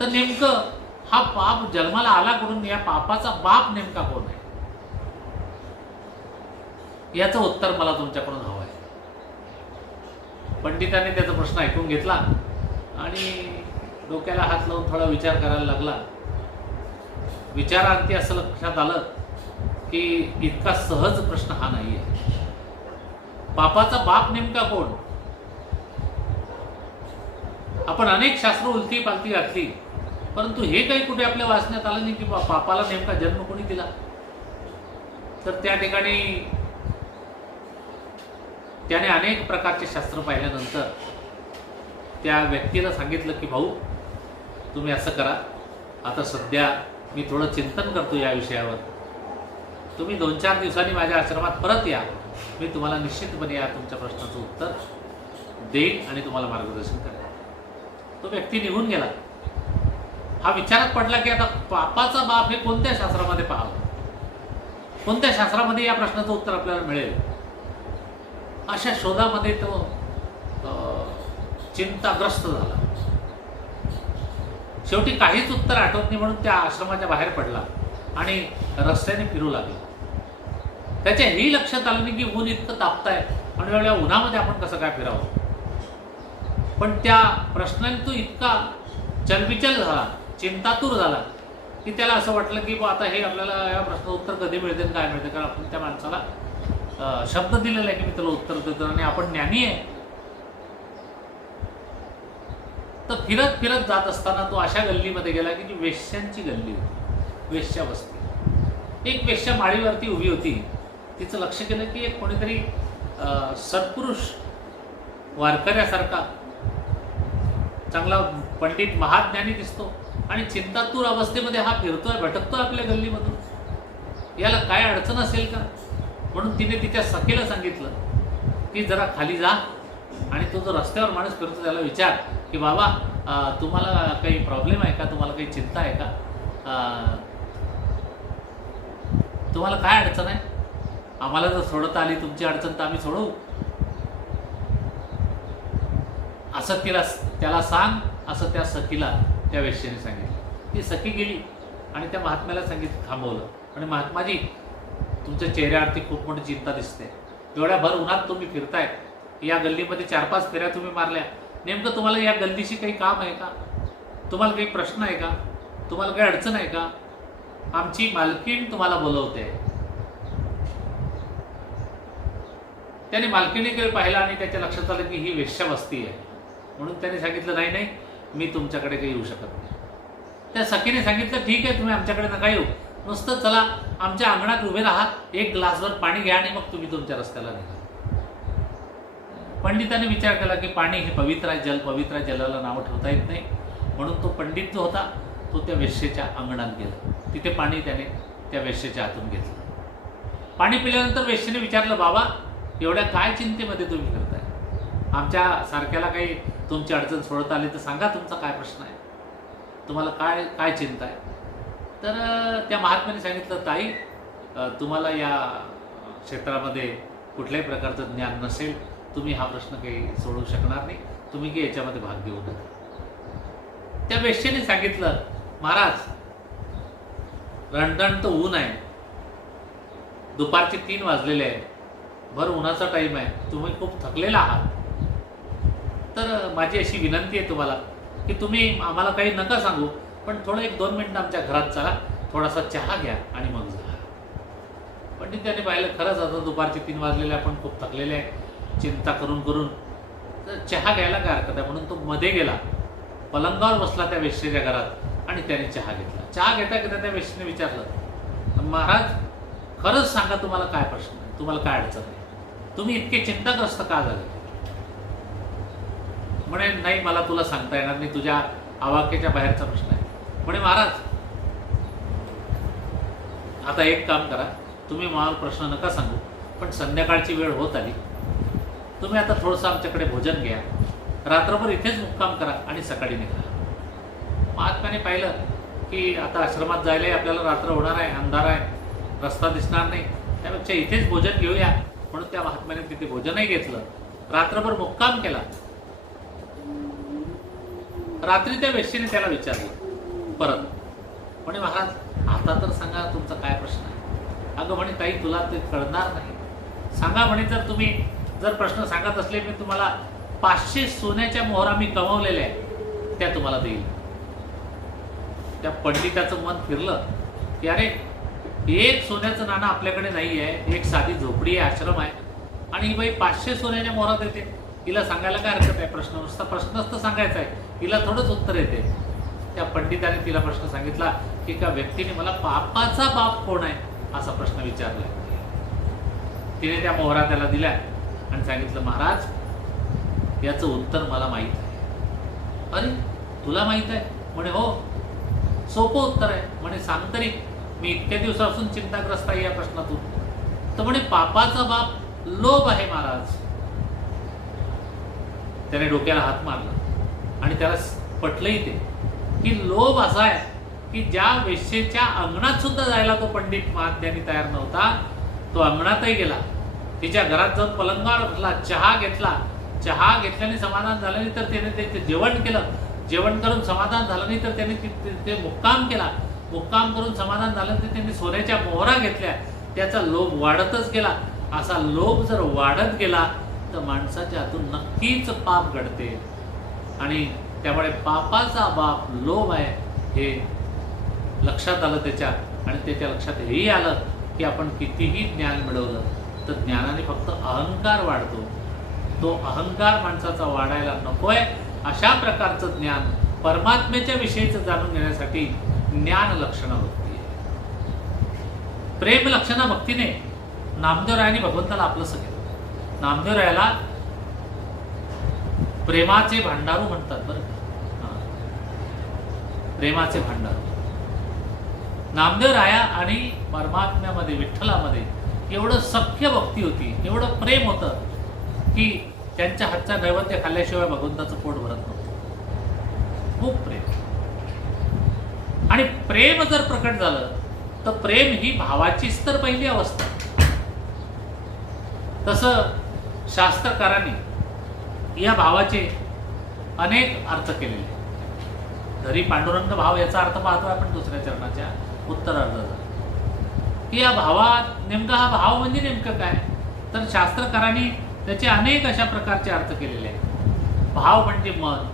तर नेमकं हा पाप जन्माला आला करून या पापाचा बाप नेमका कोण आहे, याचं उत्तर मला तुमच्याकडून हवं आहे. पंडिताने त्याचा प्रश्न ऐकून घेतला आणि डोक्याला हात लावून थोडा विचार करायला लागला. विचारांती असं लक्षात आलं की इतका सहज प्रश्न हा नाही आहे. पापाचा बाप नेमका कोण? आपण अनेक शास्त्र उलटी पालती घातली, परंतु हे काही कुठे आपल्या वाचण्यात आलं नाही की पापाला नेमका जन्म कोणी दिला. तर त्या ठिकाणी त्याने अनेक प्रकारचे शास्त्र पाहिल्यानंतर त्या व्यक्तीला सांगितलं की भाऊ तुम्ही असं करा, आता सध्या मी थोडं चिंतन करतो या विषयावर, तुम्ही 2-4 दिवसांनी माझ्या आश्रमात परत या, मी तुम्हाला निश्चितपणे या तुमच्या प्रश्नाचं उत्तर देईन आणि तुम्हाला मार्गदर्शन करेन. तो व्यक्ती निघून गेला. हा विचारात पडला की आता पापाचा बाप हे कोणत्या शास्त्रामध्ये पाहावं, कोणत्या शास्त्रामध्ये या प्रश्नाचं उत्तर आपल्याला मिळेल. अशा शोधामध्ये तो चिंताग्रस्त झाला. शेवटी काहीच उत्तर आठवत नाही म्हणून त्या आश्रमाच्या बाहेर पडला आणि रस्त्याने फिरू लागला. त्याच्या ही लक्षात आलं नाही की ऊन इतकं तापतंय आणि एवढ्या उन्हामध्ये आपण कसं काय फिरावं. पण त्या प्रश्नाने तो इतका चलबिचल झाला, चिंतातूर झाला की त्याला असं वाटलं की आता हे आपल्याला या प्रश्नाचं उत्तर कधी मिळते काय मिळते, कारण आपण त्या माणसाला शब्द दिलेला आहे की मी त्याला उत्तर देतो आणि आपण ज्ञानी आहे. तर फिरत फिरत जात असताना तो अशा गल्लीमध्ये गेला की जी वेश्यांची गल्ली होती, वेश्या वस्ती. एक वेश्या माळीवरती उभी होती. तिचं लक्ष केलं की एक कोणीतरी सत्पुरुष वारकऱ्यासारखा चांगला पंडित महाज्ञानी दिसतो आणि चिंतातूर अवस्थेमध्ये हा फिरतोय, भटकतोय आपल्या गल्लीमधून, याला काय अडचण असेल का. म्हणून तिने तिच्या सखीला सांगितलं की जरा खाली जा आणि तो जो रस्त्यावर माणूस फिरतो त्याला विचार की बाबा तुम्हाला काही प्रॉब्लेम आहे का, तुम्हाला काही चिंता आहे का, तुम्हाला काय अडचण आहे, आम्हाला जर सोडता आली तुमची अडचण तर आम्ही सोडवू, असं त्याला सांग, असं त्या सखीला त्या वेश्येने सांगितलं. ती सखी गेली आणि त्या महात्म्याला सांगितलं, थांबवलं आणि महात्माजी तुमच्या चेहऱ्यावरती खूप मोठी चिंता दिसते, एवढ्या भर उन्हात तुम्ही फिरताय, या गल्लीमध्ये 4-5 फेऱ्या तुम्ही मारल्या, नेमकं तुम्हाला या गल्लीशी काही काम आहे का, तुम्हाला काही प्रश्न आहे का, तुम्हाला काही अडचण आहे का, आमची मालकीण तुम्हाला बोलवते. त्याने मालकीणीकडे पाहिलं आणि त्याच्या लक्षात आलं की ही वेश्यावस्ती आहे. म्हणून त्याने सांगितलं नाही नाही, मी तुमच्याकडे काही येऊ शकत नाही. त्या सखीने सांगितलं ठीक आहे, तुम्ही आमच्याकडे नका येऊ, नुसतं चला आमच्या अंगणात उभे राहा, एक ग्लासभर पाणी घ्या आणि मग तुम्ही तुमच्या रस्त्याला निघा. पंडिताने विचार केला की पाणी हे पवित्र आहे, जल पवित्र आहे, जलाला नावं ठेवता येत नाही. म्हणून तो पंडित जो होता तो त्या वेश्येच्या अंगणात गेला. तिथे पाणी त्याने त्या वेश्येच्या हातून घेतलं. पाणी पिल्यानंतर वेश्येने विचारलं, बाबा एवढ्या काय चिंतेमध्ये तुम्ही करताय? आमच्या सारख्याला काही तुमची अडचण सोडत आली तर सांगा, तुमचा काय प्रश्न आहे, तुम्हाला काय काय चिंता आहे? तर त्या महात्म्याने सांगितलं, ताई तुम्हाला या क्षेत्रामध्ये कुठल्याही प्रकारचं ज्ञान नसेल, तुम्ही हा प्रश्न काही सोडवू शकणार नाही, तुम्ही की याच्यामध्ये भाग घेऊ नका. त्या वेश्येने सांगितलं, महाराज रणरणत ऊन आहे, दुपारचे 3 वाजलेले आहे, भर उन्हाचा टाईम आहे, तुम्ही खूप थकलेला आहात, तर माझी अशी विनंती आहे तुम्हाला की तुम्ही आम्हाला काही नका सांगू, पण थोडं 1-2 मिनिटं आमच्या घरात चला, थोडासा चहा घ्या आणि मग जा. पंडितांनी पाहिलं, खरंच आता दुपारचे 3 वाजलेले, आपण खूप थकलेले आहे चिंता करून करून, तर चहा घ्यायला काय हरकत आहे. म्हणून तो मध्ये गेला, पलंगावर बसला त्या वेश्येच्या घरात आणि त्याने चहा घेतला. चहा घेता घेता त्या वेश्येने विचारलं, महाराज खरंच सांगा, तुम्हाला काय प्रश्न आहे, तुम्हाला काय अडचण आहे, तुम्ही इतके चिंताग्रस्त का झाले? म्हणे नाही, मला तुला सांगता येणार नाही, तुझ्या आवाक्याच्या बाहेरचा प्रश्न आहे. म्हणे महाराज आता एक काम करा, तुम्ही मला प्रश्न नका सांगू, पण संध्याकाळची वेळ होत आली, तुम्ही आता थोडंसं आमच्याकडे भोजन घ्या, रात्रभर इथेच मुक्काम करा आणि सकाळी निघा. महात्म्याने पाहिलं की आता आश्रमात जायलाही आपल्याला रात्र होणार आहे, अंधार आहे, रस्ता दिसणार नाही, त्यापेक्षा इथेच भोजन घेऊया. म्हणून त्या महात्म्याने तिथे भोजनही घेतलं, रात्रभर मुक्काम केला. रात्री त्या वेश्येने त्याला विचारलं परत, म्हणे महाराज आता तर सांगा, तुमचा काय प्रश्न आहे? अगं म्हणे, ताई तुला ते कळणार नाही, सांगा म्हणे, जर प्रश्न सांगत असले, मी तुम्हाला 500 सोन्याच्या मोहरा मी कमवलेल्या आहे, त्या तुम्हाला देईल. त्या पंडिताचं मन फिरलं की अरे, एक सोन्याचं नाणं आपल्याकडे नाही आहे, एक साधी झोपडी आहे, आश्रम आहे, आणि ही बाई 500 सोन्याच्या मोहरा देते. हिला सांगायला काय हरकत आहे? प्रश्नच तर सांगायचा आहे, हिला थोडंच उत्तर येते. त्या पंडिताने तिला प्रश्न सांगितला की एका व्यक्तीने मला पापाचा बाप कोण आहे असा प्रश्न विचारला. तिने त्या मोहरा त्याला दिल्या आणि सांगितलं, महाराज याचं उत्तर मला माहीत आहे. अरे तुला माहीत आहे? म्हणे हो, सोपं उत्तर आहे. म्हणे सांग तरी, मी इतक्या दिवसापासून चिंताग्रस्त आहे या प्रश्नातून. तर म्हणे पापाचा बाप लोभ आहे महाराज. त्याने डोक्याला हात मारला आणि त्याला पटलंही ते की लोभ असा आहे की ज्या वेश्येच्या अंगणात सुद्धा जायला तो पंडित महात्म्याने तयार नव्हता, तो अंगणातही गेला, तिच्या घरात जाऊन पलंगावर बसला, चहा घेतला. चहा घेतल्याने समाधान झालं नाही तर त्याने ते जेवण केलं, जेवण करून समाधान झालं नाही तर त्याने ते मुक्काम केला, मुक्काम करून समाधान झालं तर त्याने सोन्याच्या मोहरा घेतल्या. त्याचा लोभ वाढतच गेला. असा लोभ जर वाढत गेला तर माणसाच्या हातून नक्कीच पाप घडते, आणि त्यामुळे पापाचा बाप लोभ आहे हे लक्षात आलं त्याच्या. आणि त्याच्या लक्षात हेही आलं की आपण कितीही ज्ञान मिळवलं तर ज्ञानाने फक्त अहंकार वाढतो. तो अहंकार माणसाचा वाढायला नकोय. अशा प्रकारचं ज्ञान, परमात्म्याच्या विषयीचं जाणून घेण्यासाठी ज्ञान लक्षणं भक्ती आहे. प्रेम लक्षणं भक्तीने नामदेवरायांनी भगवंताला आपलंसं केलं. नामदेवरायाला प्रेमाचे भांडारू म्हणतात बरं का. प्रेमाचे भांडारू. नामदेवराया आणि परमात्म्यामध्ये, विठ्ठलामध्ये एवढं सख्य भक्ती होती, एवढं प्रेम होतं की त्यांच्या हातचा नैवेद्य खाल्ल्याशिवाय भगवंताचं पोट भरत नव्हतं. खूप प्रेम. आणि प्रेम जर प्रकट झालं तर प्रेम ही भावाचीच तर पहिली अवस्था. तसं शास्त्रकारांनी या भावाचे अनेक अर्थ केलेले. जरी पांडुरंग भाव याचा अर्थ पाहतोय आपण दुसऱ्या चरणाच्या उत्तरार्धाचा, की या भावात नेमका हा भाव म्हणजे नेमकं काय, तर शास्त्रकारांनी त्याचे अनेक अशा प्रकारचे अर्थ केलेले आहेत. भाव म्हणजे मन,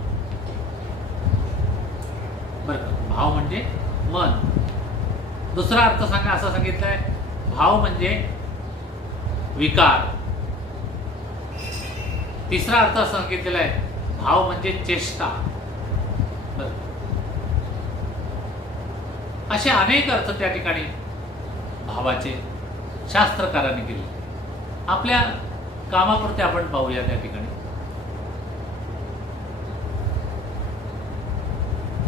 बरं का, भाव म्हणजे मन. दुसरा अर्थ सांगा असा सांगितलाय, भाव म्हणजे विकार. तिसरा अर्थ असा सांगितलेला आहे, भाव म्हणजे चेष्टा. बरं. असे अनेक अर्थ त्या ठिकाणी भावाचे शास्त्रकारांनी केले. आपल्या कामापुरते आपण पाहूया त्या ठिकाणी.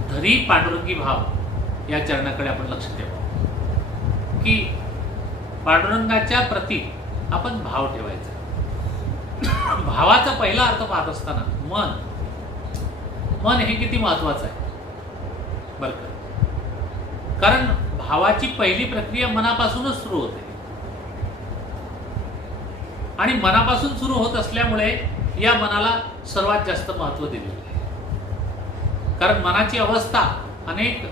धरी पांडुरंगी भाव या चरणाकडे आपण लक्ष ठेवावं की पांडुरंगाच्या प्रती आपण भाव ठेवायचा. भावाचा पहिला अर्थ पाहत असताना मन हे किती महत्वाचं आहे बरं का. कारण भावाची पहिली प्रक्रिया मनापासूनच सुरू होते आणि मनापासून सुरू होत असल्यामुळे या मनाला सर्वात जास्त महत्त्व दिले. कारण मनाची अवस्था अनेक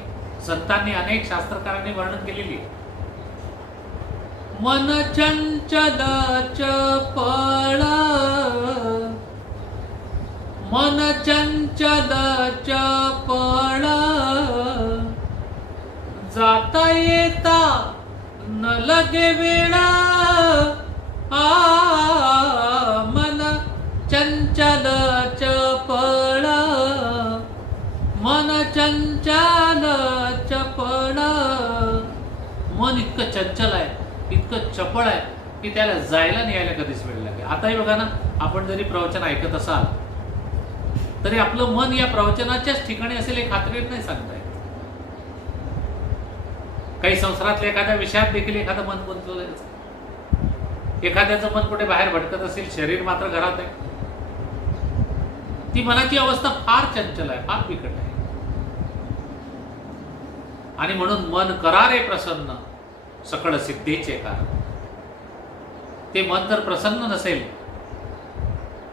संतांनी अनेक शास्त्रकारांनी वर्णन केलेली आहे. मन चंचल चपळ, मन चंचल चपळ, जाता येता न लगे वेळा. मन चंचल चपळ, मन चंचल चपळ. मन इतकं चंचल आहे, इतकं चपळ आहे की त्याला जायला आणि यायला कधीच वेळ लागेल. आताही बघा ना, आपण जरी प्रवचन ऐकत असाल तरी आपलं मन या प्रवचनाच्याच ठिकाणी असेल हे खात्रीने नाही सांगता येत. काही संसारातल्या एखाद्या विषयात देखील एखादं मन गुंतलेलं आहे. एखाद्याचं मन कुठे बाहेर भटकत असेल, शरीर मात्र घरात आहे. ती मनाची अवस्था फार चंचल आहे, फार बिकट आहे. आणि म्हणून मन करारे प्रसन्न सकळ सिद्धीचे कारण. ते मन जर प्रसन्न नसेल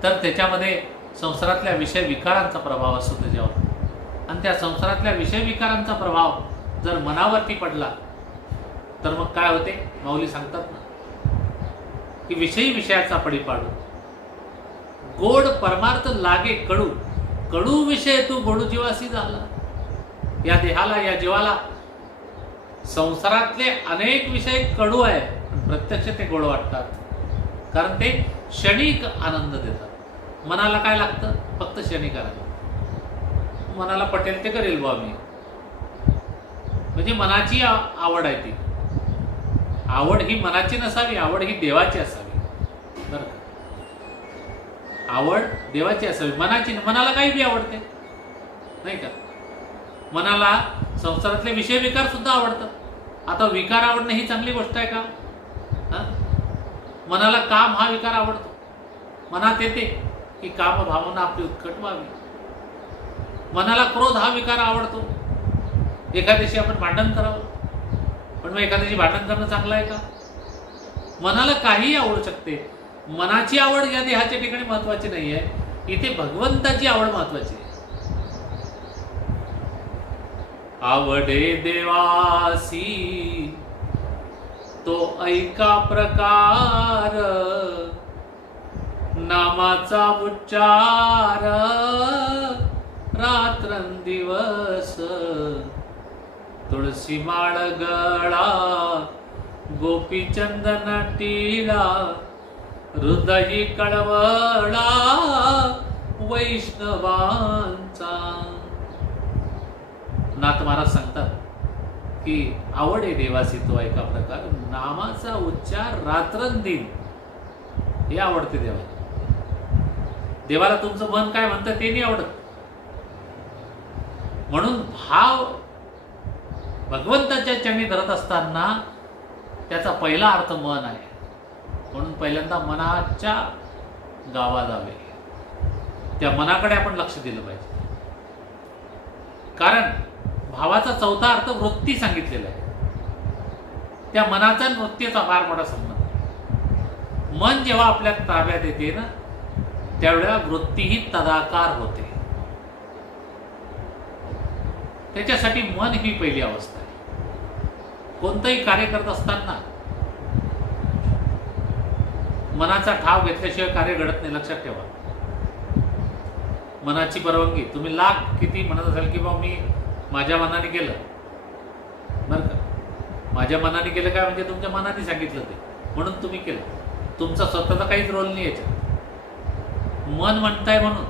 तर त्याच्यामध्ये संसारातल्या विषय विकारांचा प्रभाव असतो त्याच्यावर. आणि त्या संसारातल्या विषय विकारांचा प्रभाव जर मनावरती पडला तर मग काय होते, माऊली सांगतात ना की विषयी विषयाचा पडी पाडू, गोड परमार्थ लागे कडू, कडू विषय तू गोडू जीवासी झाला. या देहाला या जीवाला संसारातले अनेक विषय कडू आहे, पण प्रत्यक्ष ते गोड वाटतात. कारण ते क्षणिक आनंद देतात. मनाला काय लागतं, फक्त क्षणिक आनंद. मनाला पटेल ते करेल बा मी, म्हणजे मनाची आवड आहे ती. आवड ही मनाची नसावी, आवड ही देवाची असावी. बरं का. आवड देवाची असावी, मनाची. मनाला काही बी आवडते नाही का. मनाला संसारातले विषय विकार सुद्धा आवडतात. आता विकार आवडणं ही चांगली गोष्ट आहे का. मनाला काम हा विकार आवडतो. मनात येते की काम भावना आपली उत्कट व्हावी. मनाला क्रोध हा विकार आवडतो. एखाद्याशी आपण भांडण करावं, पण मग एखाद्याशी भांडण करणं चांगलं आहे का. मनाला काहीही आवडू शकते. मनाची आवड या देहाच्या ठिकाणी महत्वाची नाही आहे, इथे भगवंताची आवड महत्वाची आहे. आवडे देवासी तो ऐका प्रकार, नामाचा उच्चार रात्रंदिवस. तुळशी माळ गळा गोपी चंदन टिळा, हृदयी कळवळा वैष्णवांचा. नाथ महाराज सांगतात की आवडे देवासी तो एका प्रकार, नामाचा उच्चार रात्रंदिन हे आवडते देवाला. देवाला तुमचं मन काय म्हणतं ते नाही आवडत. म्हणून भाव भगवंताच्या चरणी धरत असताना त्याचा पहिला अर्थ मन आहे. म्हणून पहिल्यांदा मनाच्या गावा जावे, त्या मनाकडे आपण लक्ष दिलं पाहिजे. कारण भावाचा चौथा अर्थ वृत्ती सांगितलेला आहे. त्या मनाचा वृत्तीचा फार मोठा संबंध. मन जेव्हा आपल्या ताब्यात येते ना, त्यावेळेला वृत्तीही तदाकार होते. त्याच्यासाठी मन ही पहिली अवस्था आहे. कोणतंही कार्य करत असताना मनाचा ठाव घेतल्याशिवाय कार्य घडत नाही, लक्षात ठेवा. मनाची परवानगी. तुम्ही लाख किती म्हणत असाल की बा मी माझ्या मनाने केलं, बरं का. माझ्या मनाने केलं काय म्हणजे तुमच्या मनाने सांगितलं ते, म्हणून तुम्ही केलं. तुमचा स्वतःचा काहीच रोल नाही याच्यात. मन म्हणताय म्हणून.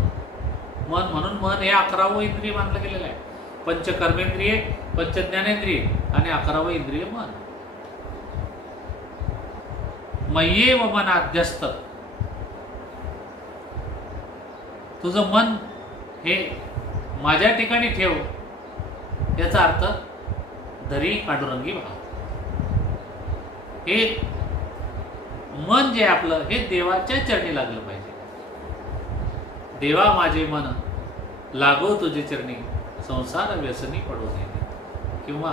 मन, म्हणून मन हे 11वं इंद्रिय मानलं गेलेलं आहे. पंचकर्मेंद्रिय, पंचज्ञानेंद्रिय आणि 11वं इंद्रिय मन. मय्येव मनाध्यस्थ, तुझं मन हे माझ्या ठिकाणी ठेव, याचा अर्थ धरी पांडुरंगी भाव. हे मन जे आपलं हे देवाच्या चरणी लागलं पाहिजे. देवा माझे मन लागो तुझे चरणी, संसार व्यसनी पडू नये. किंवा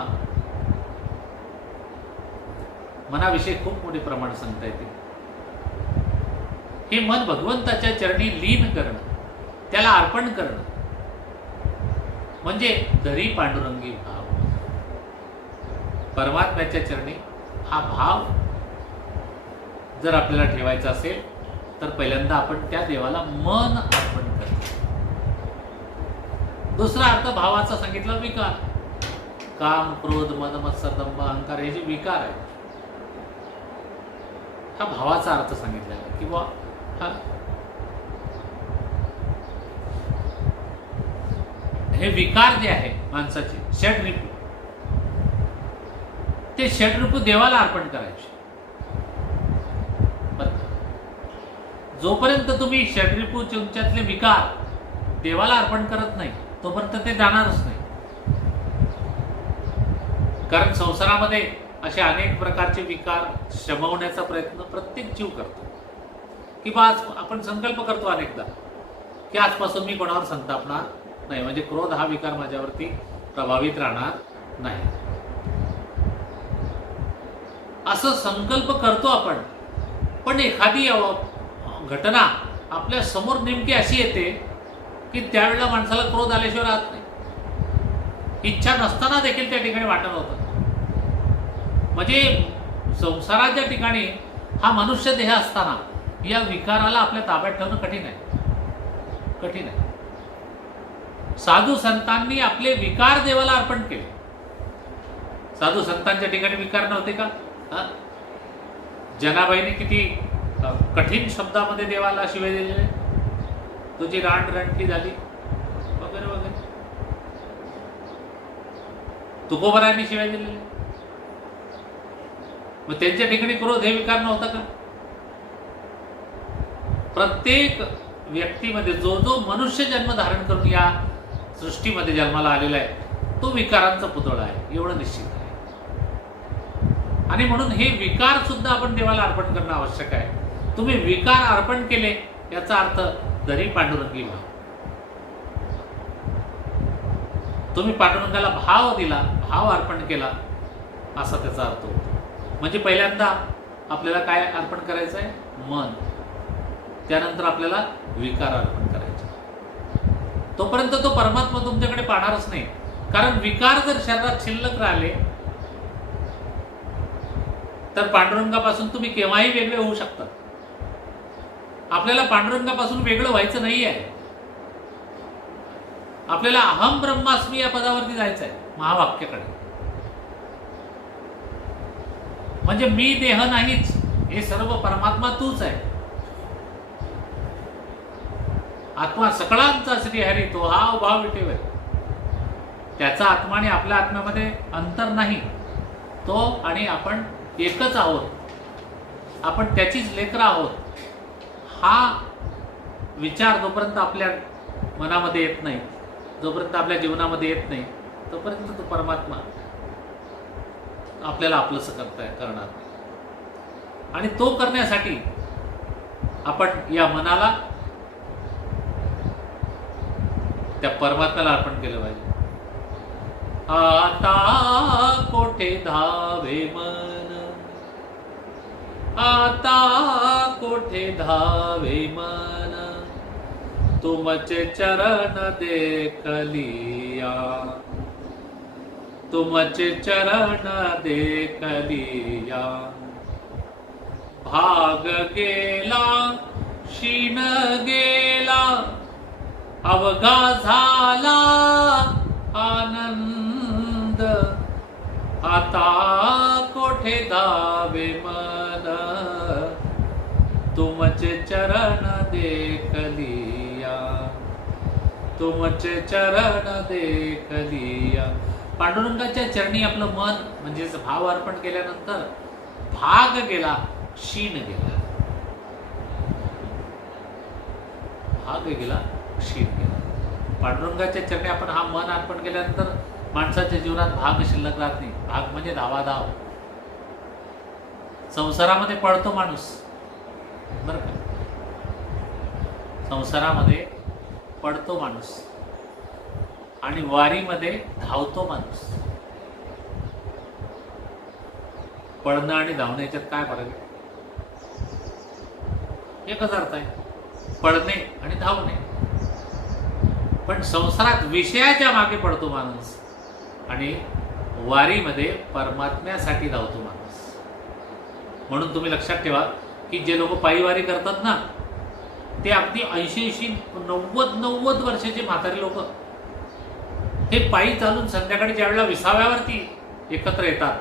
मनाविषयी खूप मोठे प्रमाण सांगता येते. हे मन भगवंताच्या चरणी लीन करणं, त्याला अर्पण करणं म्हणजे दरी पांडुरंगी भाव. परमात्म्याच्या चरणी हा भाव जर आपल्याला ठेवायचा असेल तर पहिल्यांदा आपण त्या देवाला मन अर्पण करतो. दुसरा अर्थ भावाचा सांगितला विकार. काम, क्रोध, मद, मत्सर, दंभ, अहंकार हे जे विकार आहेत, हा भावाचा अर्थ सांगितलेला आहे. किंवा हे विकार जे आहे माणसाचे षड्रिपू, ते षड्रिपू देवाला अर्पण करायचे. जोपर्यंत तुम्ही षड्रिपू तुमच्यातले विकार देवाला अर्पण करत नाही तोपर्यंत ते जाणारच नाही. कारण संसारामध्ये असे अनेक प्रकारचे विकार शमवण्याचा प्रयत्न प्रत्येक जीव करतो. किंवा आज आपण संकल्प करतो अनेकदा की आजपासून मी कोणावर संतापणार नाही, म्हणजे क्रोध हा विकार माझ्यावरती प्रभावित राहणार नाही, असं संकल्प करतो आपण. पण एखादी घटना आपल्या समोर नेमकी अशी येते की त्यावेळेला माणसाला क्रोध आल्याशिवाय राहत नाही. इच्छा नसताना देखील त्या ठिकाणी वाटत होतं. म्हणजे संसाराच्या ठिकाणी हा मनुष्य देह असताना या विकाराला आपल्या ताब्यात ठेवणं कठीण आहे, कठीण आहे. साधू संतांनी आपले विकार देवाला अर्पण केले. साधू संतांच्या ठिकाणी विकार नव्हते का? जनाबाईने किती कठीण शब्दामध्ये देवाला शिवे दिलेले, तुझी रानरंटी झाली वगैरे वगैरे. तुकोबरांनी शिवाय दिलेले. मग त्यांच्या ठिकाणी क्रोध हे विकार नव्हता का? प्रत्येक व्यक्तीमध्ये जो जो मनुष्य जन्म धारण करून या सृष्टीमध्ये जन्माला आलेला आहे तो विकारांचा पुतळा आहे, एवढं निश्चित आहे. आणि म्हणून हे विकार सुद्धा आपण देवाला अर्पण करणं आवश्यक आहे. तुम्ही विकार अर्पण केले याचा अर्थ दरी पांडुरंगी भाव. तुम्ही पांडुरंगाला भाव दिला, भाव अर्पण केला असा त्याचा अर्थ होतो. म्हणजे पहिल्यांदा आपल्याला काय अर्पण करायचं आहे? मन. त्यानंतर आपल्याला विकार अर्पण करायचे. तोपर्यंत तो परमात्मा तुमच्याकडे पाहणारच नाही. कारण विकार जर शरीरात शिल्लक राहिले तर पांडुरंगापासून तुम्ही केव्हाही वेगळे होऊ शकता. आपल्याला पांडुरंगापासून वेगळं व्हायचं नाही आहे. आपल्याला अहम ब्रह्मास्मी या पदावरती जायचं आहे, महावाक्याकडे. म्हणजे मी देह नाहीच, हे सर्व परमात्मा तूच आहे. आत्मा सकळांचा श्रीहरी तो हा उभा विटेवर. त्याचा आत्मा आणि आपल्या आत्म्यामध्ये अंतर नाही. तो आणि आपण एकच आहोत. आपण त्याचीच लेकरं आहोत. हा विचार जोपर्यंत आपल्या मनामध्ये येत नाही, जोपर्यंत आपल्या जीवनामध्ये येत नाही, तोपर्यंत तो परमात्मा आपल्याला आपलंसं करणार. आणि तो करण्यासाठी आपण या मनाला त्या परमात्म्याला अर्पण केलं पाहिजे. आता कोठे धावे मन, आता कोठे धावे मन, तुमचे चरण देखलिया, तुमचे चरण देखलिया. भाग गेला शीन गेला, अवघा झाला आनंद. आता कोठे धावे मन, तुमचे चरण देखलिया. तुमचे चरण देख लिया. पांडुरंगाच्या चरणी आपलं मन म्हणजे भाव अर्पण केल्यानंतर भाग गेला, क्षीण गेला. भाग गेला, क्षीण गेला. पांडुरंगाच्या चरणी आपण हा मन अर्पण केल्यानंतर माणसाच्या जीवनात भाग शिल्लक राहत नाही. भाग म्हणजे धावाधाव. संसारामध्ये पळतो माणूस, बरं का, संसारामध्ये पडतो माणूस आणि वारीमध्ये धावतो माणूस. पळणं आणि धावण्याच्यात काय फरक आहे? एकच अर्थ आहे, पळणे आणि धावणे. पण संसारात विषयाच्या मागे पडतो माणूस आणि वारीमध्ये परमात्म्यासाठी धावतो माणूस. म्हणून तुम्ही लक्षात ठेवा की जे लोक पायीवारी करतात ना, ते अगदी 80-80, 90 वर्षाचे म्हातारे लोक हे पायी चालून संध्याकाळी ज्या वेळेला विसाव्यावरती एकत्र येतात,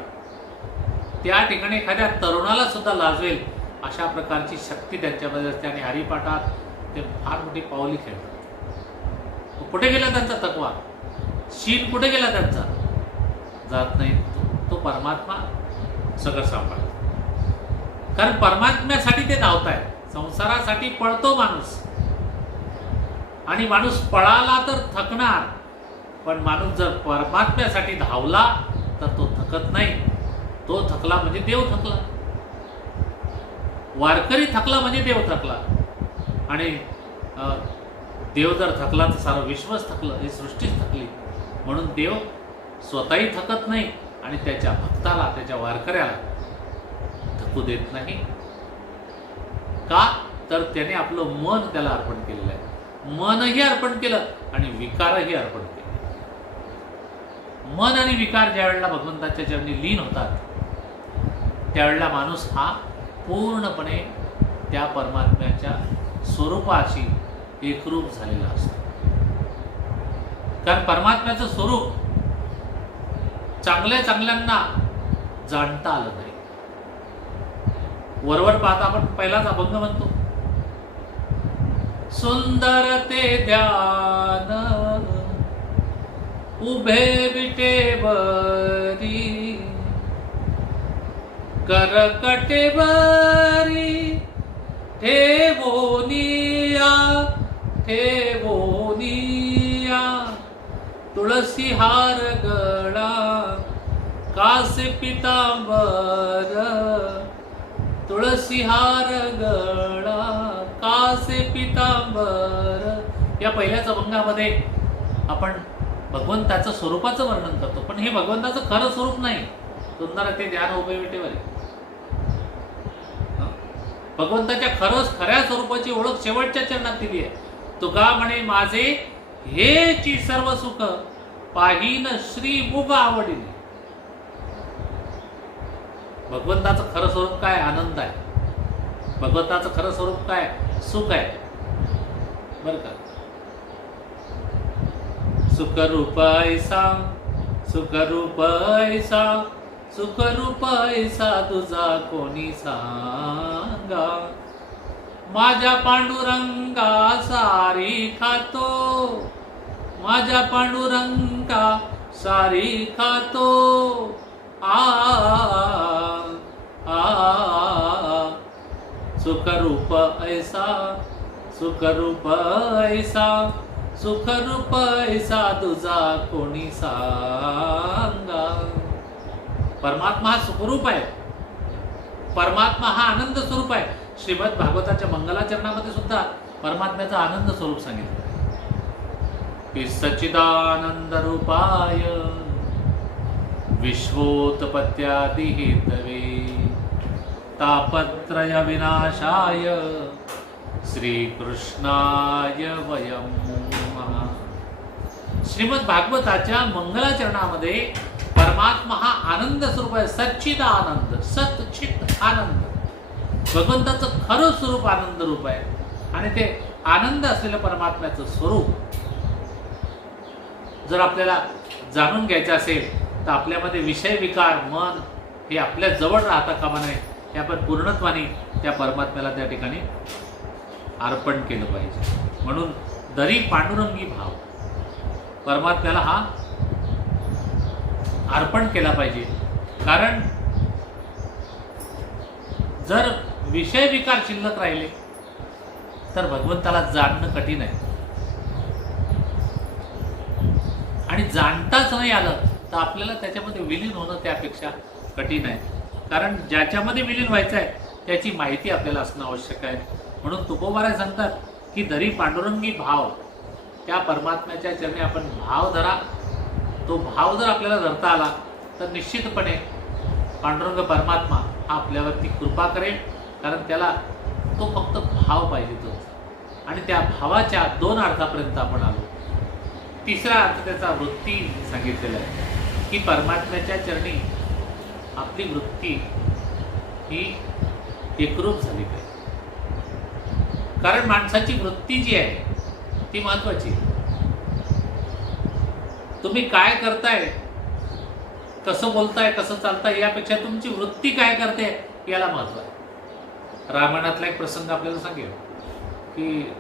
त्या ठिकाणी एखाद्या तरुणाला सुद्धा लाजवेल अशा प्रकारची शक्ती त्यांच्यामध्ये असते आणि हरिपाठात ते फार मोठी पावली खेळतात. कुठे गेला त्यांचा तकवा? शील कुठे गेला त्यांचा? जात नाही. तो परमात्मा सगळं सांभाळतो. कारण परमात्म्यासाठी ते धावतायत. संसारासाठी पळतो माणूस आणि माणूस पळाला तर थकणार, पण माणूस जर परमात्म्यासाठी धावला तर तो थकत नाही. तो थकला म्हणजे देव थकला. वारकरी थकला म्हणजे देव थकला. आणि देव जर थकला तर सारं विश्वच थकलं, ही सृष्टीच थकली. म्हणून देव स्वतःही थकत नाही आणि त्याच्या भक्ताला, त्याच्या वारकऱ्याला थकू देत नाही. का? तर त्याने आपलं मन त्याला अर्पण केलेलं आहे. मनही अर्पण केलं आणि विकारही अर्पण केले. मन आणि विकार ज्या वेळेला भगवंताच्या चरणी लीन होतात, त्यावेळेला माणूस हा पूर्णपणे त्या परमात्म्याच्या स्वरूपाशी एकरूप झालेला असतो. कारण परमात्म्याचं स्वरूप चांगल्या चांगल्यांना जाणता आलं नाही. वरवर पाहता आपण पहिलाच अभंग म्हणतो, सुंदर ते ध्यान उभे विटेवरी करकटेवरी ठेवोनिया ठेवोनिया तुळसी हार गळा कासे पितांबर तुळसी हार गळा कासे पितांबर. या पहिल्याच अभंगामध्ये आपण भगवंताचं स्वरूपाचं वर्णन करतो, पण हे भगवंताचं खरं स्वरूप नाही. सुंदर ते ध्यान उभे विटेवर. भगवंताच्या खऱ्या स्वरूपाची ओळख शेवटच्या चरणात दिली आहे. तुका म्हणे माझे हेची सर्व सुख पाहीन श्री मुग आवडीने. भगवंताचं खरं स्वरूप काय? आनंद आहे. भगवंताचं खरं स्वरूप काय? सुख आहे. बर का? सुखरूप ऐसा सुखरूप ऐसा सुखरूप ऐसा तुझा कोणी सांगा. माझ्या पांडुरंगा सारी खातो माझ्या पांडुरंगा सारी खातो. आ आ सुखरूप ऐसा सुखरूप ऐसा सुखरूप ऐसा तुझा कोणी सांगा. परमात्मा हा सुखरूप आहे. परमात्मा हा आनंद स्वरूप आहे. श्रीमद भागवताच्या मंगलाचरणामध्ये सुद्धा परमात्म्याचं आनंद स्वरूप सांगितलं की सच्चिदानंद रूपाय विश्वोत्पत्त्यादि हेतवे तापत्रय विनाशाय श्रीकृष्णाय वयं नमः. श्रीमद भागवताच्या मंगलाचरणामध्ये परमात्मा हा आनंद स्वरूप आहे. सच्चिदानंद, सच्चित आनंद. भगवंताचं खरं स्वरूप आनंद रूप आहे आणि ते आनंद असलेलं परमात्म्याचं स्वरूप जर आपल्याला जाणून घ्यायचं असेल तर आपल्यामध्ये विषय विकार मन हे आपल्या जवळ राहता कामा नये. हे आपण पूर्णत्वाने त्या परमात्म्याला त्या ठिकाणी अर्पण केलं पाहिजे. म्हणून दरी पांडुरंगी भाव परमात्म्याला हा अर्पण केला पाहिजे. कारण जर विषय विकार शिल्लक राहिले तर भगवंताला जाणणं कठीण आहे. आणि जाणताच नाही आलं तर आपल्याला त्याच्यामध्ये विलीन होणं त्यापेक्षा कठीण आहे. कारण ज्याच्यामध्ये विलीन व्हायचं आहे त्याची माहिती आपल्याला असणं आवश्यक आहे. म्हणून तुकोबाराय सांगतात की धरी पांडुरंगी भाव, त्या परमात्म्याच्या चरणी आपण भाव धरा. तो भाव जर आपल्याला धरता आला तर निश्चितपणे पांडुरंग परमात्मा हा आपल्यावरती कृपा करेल. कारण त्याला तो फक्त भाव पाहिजे तो. आणि त्या भावाच्या दोन अर्थापर्यंत आपण आलो. तिसरा अर्थ त्याचा वृत्ती सांगितलेला आहे की परमात्म्याच्या चरणी आपली वृत्ती ही एकरूप झाली पाहिजे. कारण माणसाची वृत्ती जी आहे ती महत्वाची. तुम्ही काय करताय, कसं बोलताय, कसं चालताय यापेक्षा तुमची वृत्ती काय करते याला महत्व आहे. रामायणातला एक प्रसंग आपल्याला सांगेल की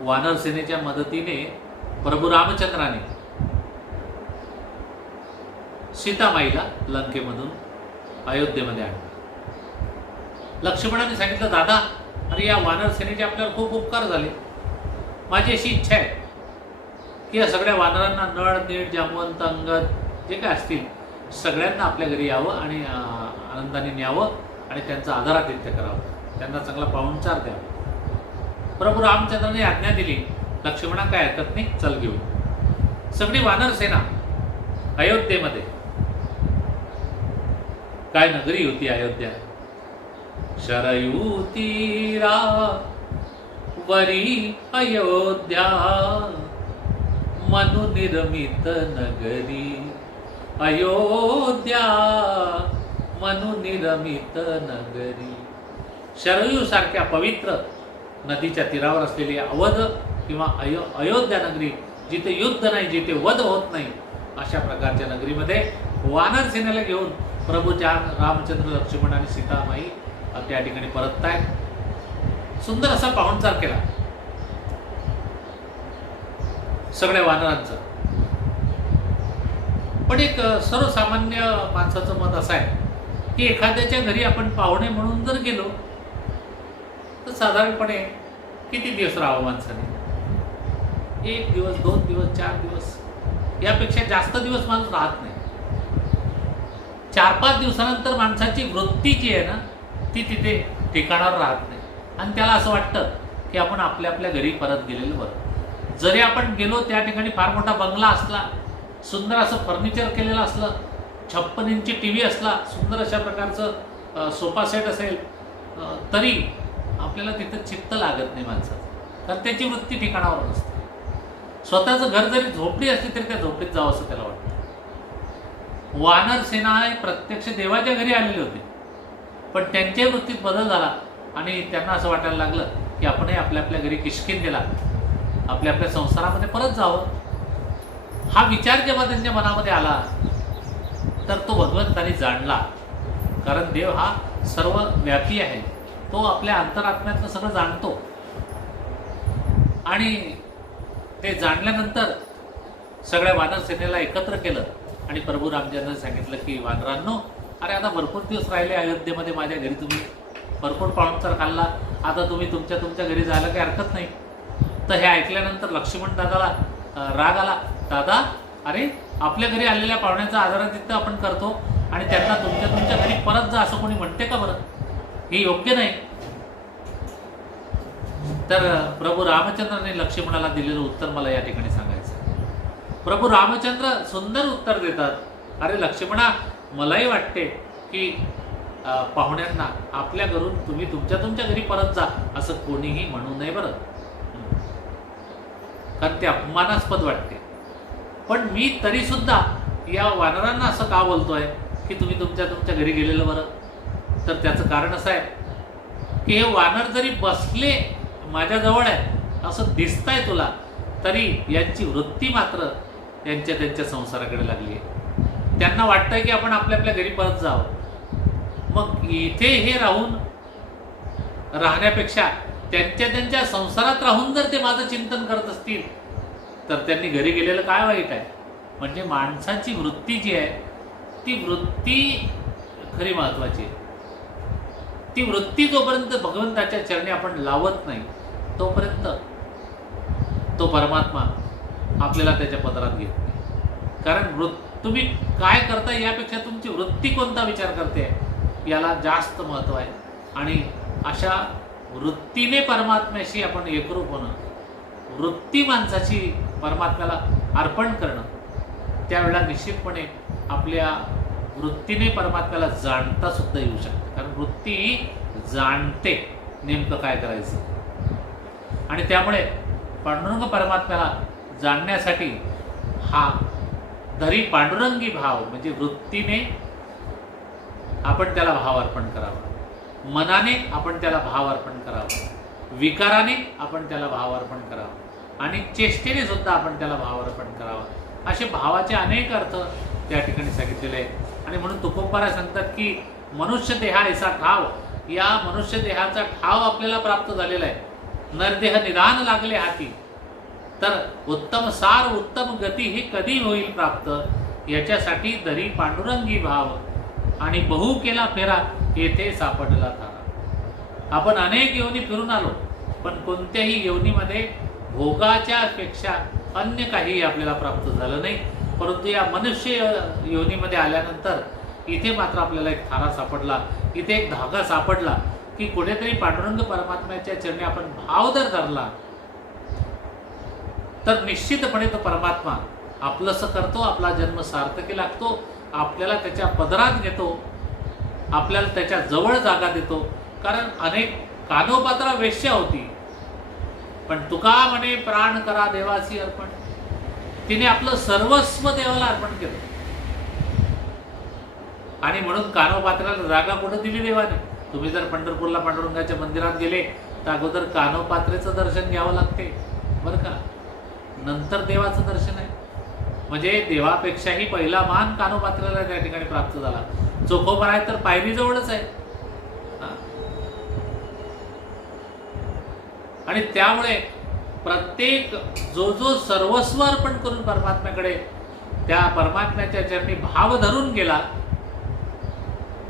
वानर सेनेच्या मदतीने प्रभू रामचंद्राने सीतामाईला लंकेमधून अयोध्येमध्ये आणलं. लक्ष्मणाने सांगितलं, दादा अरे या वानर सेनेचे आपल्याला खूप उपकार झाले. माझी अशी इच्छा आहे की या सगळ्या वानरांना नळ, नीळ, जामवंत, अंगद जे काय असतील सगळ्यांना आपल्या घरी यावं आणि आनंदाने न्यावं आणि त्यांचं आदरातिथ्य करावं, त्यांना चांगला पाहुणचार द्यावा. प्रभू रामचंद्राने आज्ञा दिली. लक्ष्मणा काय हरकत नाही, चल घेऊन. सगळी वानर सेना अयोध्येमध्ये, काय नगरी होती अयोध्या, शरयू तीरा वरी अयोध्या, मनु निर्मित नगरी अयोध्या, मनु निर्मित नगरी. शरयू सारख्या पवित्र नदीच्या तीरावर असलेली अवध किंवा अयोध्या नगरी, जिथे युद्ध नाही, जिथे वध होत नाही, अशा प्रकारच्या नगरीमध्ये वानर सेनेला घेऊन प्रभू रामचंद्र, लक्ष्मण आणि सीतामाई त्या ठिकाणी परततायत. सुंदर असा पाहुणचार केला सगळ्या वानरांचा. पण एक सर्वसामान्य माणसाचं मत असं आहे की एखाद्याच्या घरी आपण पाहुणे म्हणून जर गेलो तर साधारणपणे किती दिवस राहावं माणसाने? 1 दिवस, 2 दिवस, 4 दिवस, यापेक्षा जास्त दिवस माणूस राहत नाही. 4-5 दिवसानंतर माणसाची वृत्ती जी आहे ना ती तिथे ठिकाणावर राहत नाही आणि त्याला असं वाटतं की आपण आपल्या आपल्या घरी परत गेलेलं बरं. जरी आपण गेलो त्या ठिकाणी फार मोठा बंगला असला, सुंदर असं फर्निचर केलेलं असलं, 56 इंची TV असला, सुंदर अशा प्रकारचं सोफा सेट असेल, तरी आपल्याला तिथं चित्त लागत नाही माणसाचं. कारण त्याची वृत्ती ठिकाणावर नसते. स्वतःचं घर जरी झोपडी असली तरी त्या झोपडीत जावं असं त्याला वाटतं. वानर सेना प्रत्यक्ष देवाच्या घरी आलेले होते, पण त्यांच्या वृत्तीत बदल झाला आणि त्यांना असं वाटायला लागलं की आपणही आपल्या आपल्या घरी किष्किंधेला, आपल्या आपल्या संसारामध्ये परत जावं. हा विचार जेव्हा त्यांच्या मनामध्ये आला तर तो भगवंताने जाणला. कारण देव हा सर्व व्यापी आहे, तो आपल्या अंतरात्म्यातलं सगळं जाणतो. आणि ते जाणल्यानंतर सगळ्या वानर सेनेला एकत्र केलं आणि प्रभू रामचंद्रांनी सांगितलं की वानरांनो, अरे आता भरपूर दिवस राहिले अयोध्येमध्ये माझ्या घरी, तुम्ही भरपूर पाहुणचार खाल्ला, आता तुम्ही तुमच्या तुमच्या घरी जायला काही हरकत नाही. तर हे ऐकल्यानंतर लक्ष्मण दादाला राग आला. दादा अरे आपल्या घरी आलेल्या पाहुण्याचा आदरातिथ्य आपण करतो आणि त्यांना तुमच्या तुमच्या घरी परत जा असं कोणी म्हणते का बरं? हे योग्य नाही. तर प्रभू रामचंद्राने लक्ष्मणाला दिलेलं उत्तर मला या ठिकाणी सांगायचं. प्रभू रामचंद्र सुंदर उत्तर देतात. अरे लक्ष्मणा, मलाही वाटते की पाहुण्यांना आपल्या घरून तुम्ही तुमच्या तुमच्या घरी परत जा असं कोणीही म्हणू नये बरं, कारण ते अपमानास्पद वाटते. पण मी तरी सुद्धा या वानरांना असं का बोलतोय की तुम्ही तुमच्या तुमच्या घरी गेलेलं बरं? तर त्याचं कारण असं आहे की हे वानर जरी बसले माझ्याजवळ आहे असं दिसतंय तुला, तरी यांची वृत्ती मात्र त्यांच्या संसाराकडे लागली आहे. त्यांना वाटतंय की आपण आपल्या आपल्या घरी परत जावं. मग इथे हे राहण्यापेक्षा त्यांच्या संसारात राहून जर ते माझं चिंतन करत असतील तर त्यांनी घरी गेलेलं काय वाईट आहे? म्हणजे माणसाची वृत्ती जी आहे ती वृत्ती खरी महत्वाची आहे. ती वृत्ती जोपर्यंत भगवंताच्या चरणी आपण लावत नाही तोपर्यंत तो परमात्मा आपल्याला त्याच्या पदरात घेत नाही. कारण तुम्ही काय करता यापेक्षा तुमची वृत्ती कोणता विचार करते याला जास्त महत्व आहे. आणि अशा वृत्तीने परमात्म्याशी आपण एकरूप होणं, वृत्ती माणसाची परमात्म्याला अर्पण करणं, त्यावेळेला निश्चितपणे आपल्या वृत्तीने परमात्म्याला जाणता सुद्धा येऊ शकते. कारण वृत्ती ही जाणते नेमकं काय करायचं. आणि त्यामुळे पांडुरंग परमात्म्याला जाणण्यासाठी हा धरी पांडुरंगी भाव म्हणजे वृत्तीने आपण त्याला भाव अर्पण करावा, मनाने आपण त्याला भाव अर्पण करावा, विकाराने आपण त्याला भाव अर्पण करावा आणि चेष्टेने सुद्धा आपण त्याला भाव अर्पण करावा. असे भावाचे अनेक अर्थ त्या ठिकाणी सांगितलेले आहेत. आणि म्हणून तुकोबारा सांगतात की मनुष्य देहा ऐसा ठाव, या मनुष्य देहाचा ठाव आपल्याला प्राप्त झालेला आहे. नरदेह निदान लागले हाती, तर उत्तम सार उत्तम गती ही कधी होईल प्राप्त, याच्यासाठी धरी पांडुरंगी भाव आणि बहु केला फेरा येथे सापडला थारा. आपण अनेक योनी फिरून आलो, पण कोणत्याही योनीमध्ये भोगाच्या पेक्षा अन्य काही आपल्याला प्राप्त झालं नाही. परंतु या मनुष्य योनीमध्ये आल्यानंतर इथे मात्र आपल्याला एक थारा सापडला, इथे एक धागा सापडला की कुठेतरी पांडुरंग परमात्म्याच्या चरणी आपण भाव जर धरला तर निश्चितपणे तो परमात्मा आपलंसं करतो, आपला जन्म सार्थकी लागतो, आपल्याला त्याच्या पदरात घेतो, आपल्याला त्याच्या जवळ जागा देतो. कारण अनेक कानोपात्रा वेश्या होती, पण तुका म्हणे प्राण करा देवासी अर्पण, तिने आपलं सर्वस्व देवाला अर्पण केलं. आणि म्हणून कानोपात्राला जागा कुठं दिली देवाने? तुम्ही जर पंढरपूरला पांडुरंगाच्या मंदिरात गेले तर अगोदर कानोपात्रेचं दर्शन घ्यावं लागते बरं का, नंतर देवाचं दर्शन आहे. म्हणजे देवापेक्षाही पहिला मान कानोपात्राला त्या ठिकाणी प्राप्त झाला. चोखोबा आहे तर पायरी जवळच आहे. आणि त्यामुळे प्रत्येक जो सर्वस्व अर्पण करून परमात्म्याकडे त्या परमात्म्याच्या चरणी भाव धरून गेला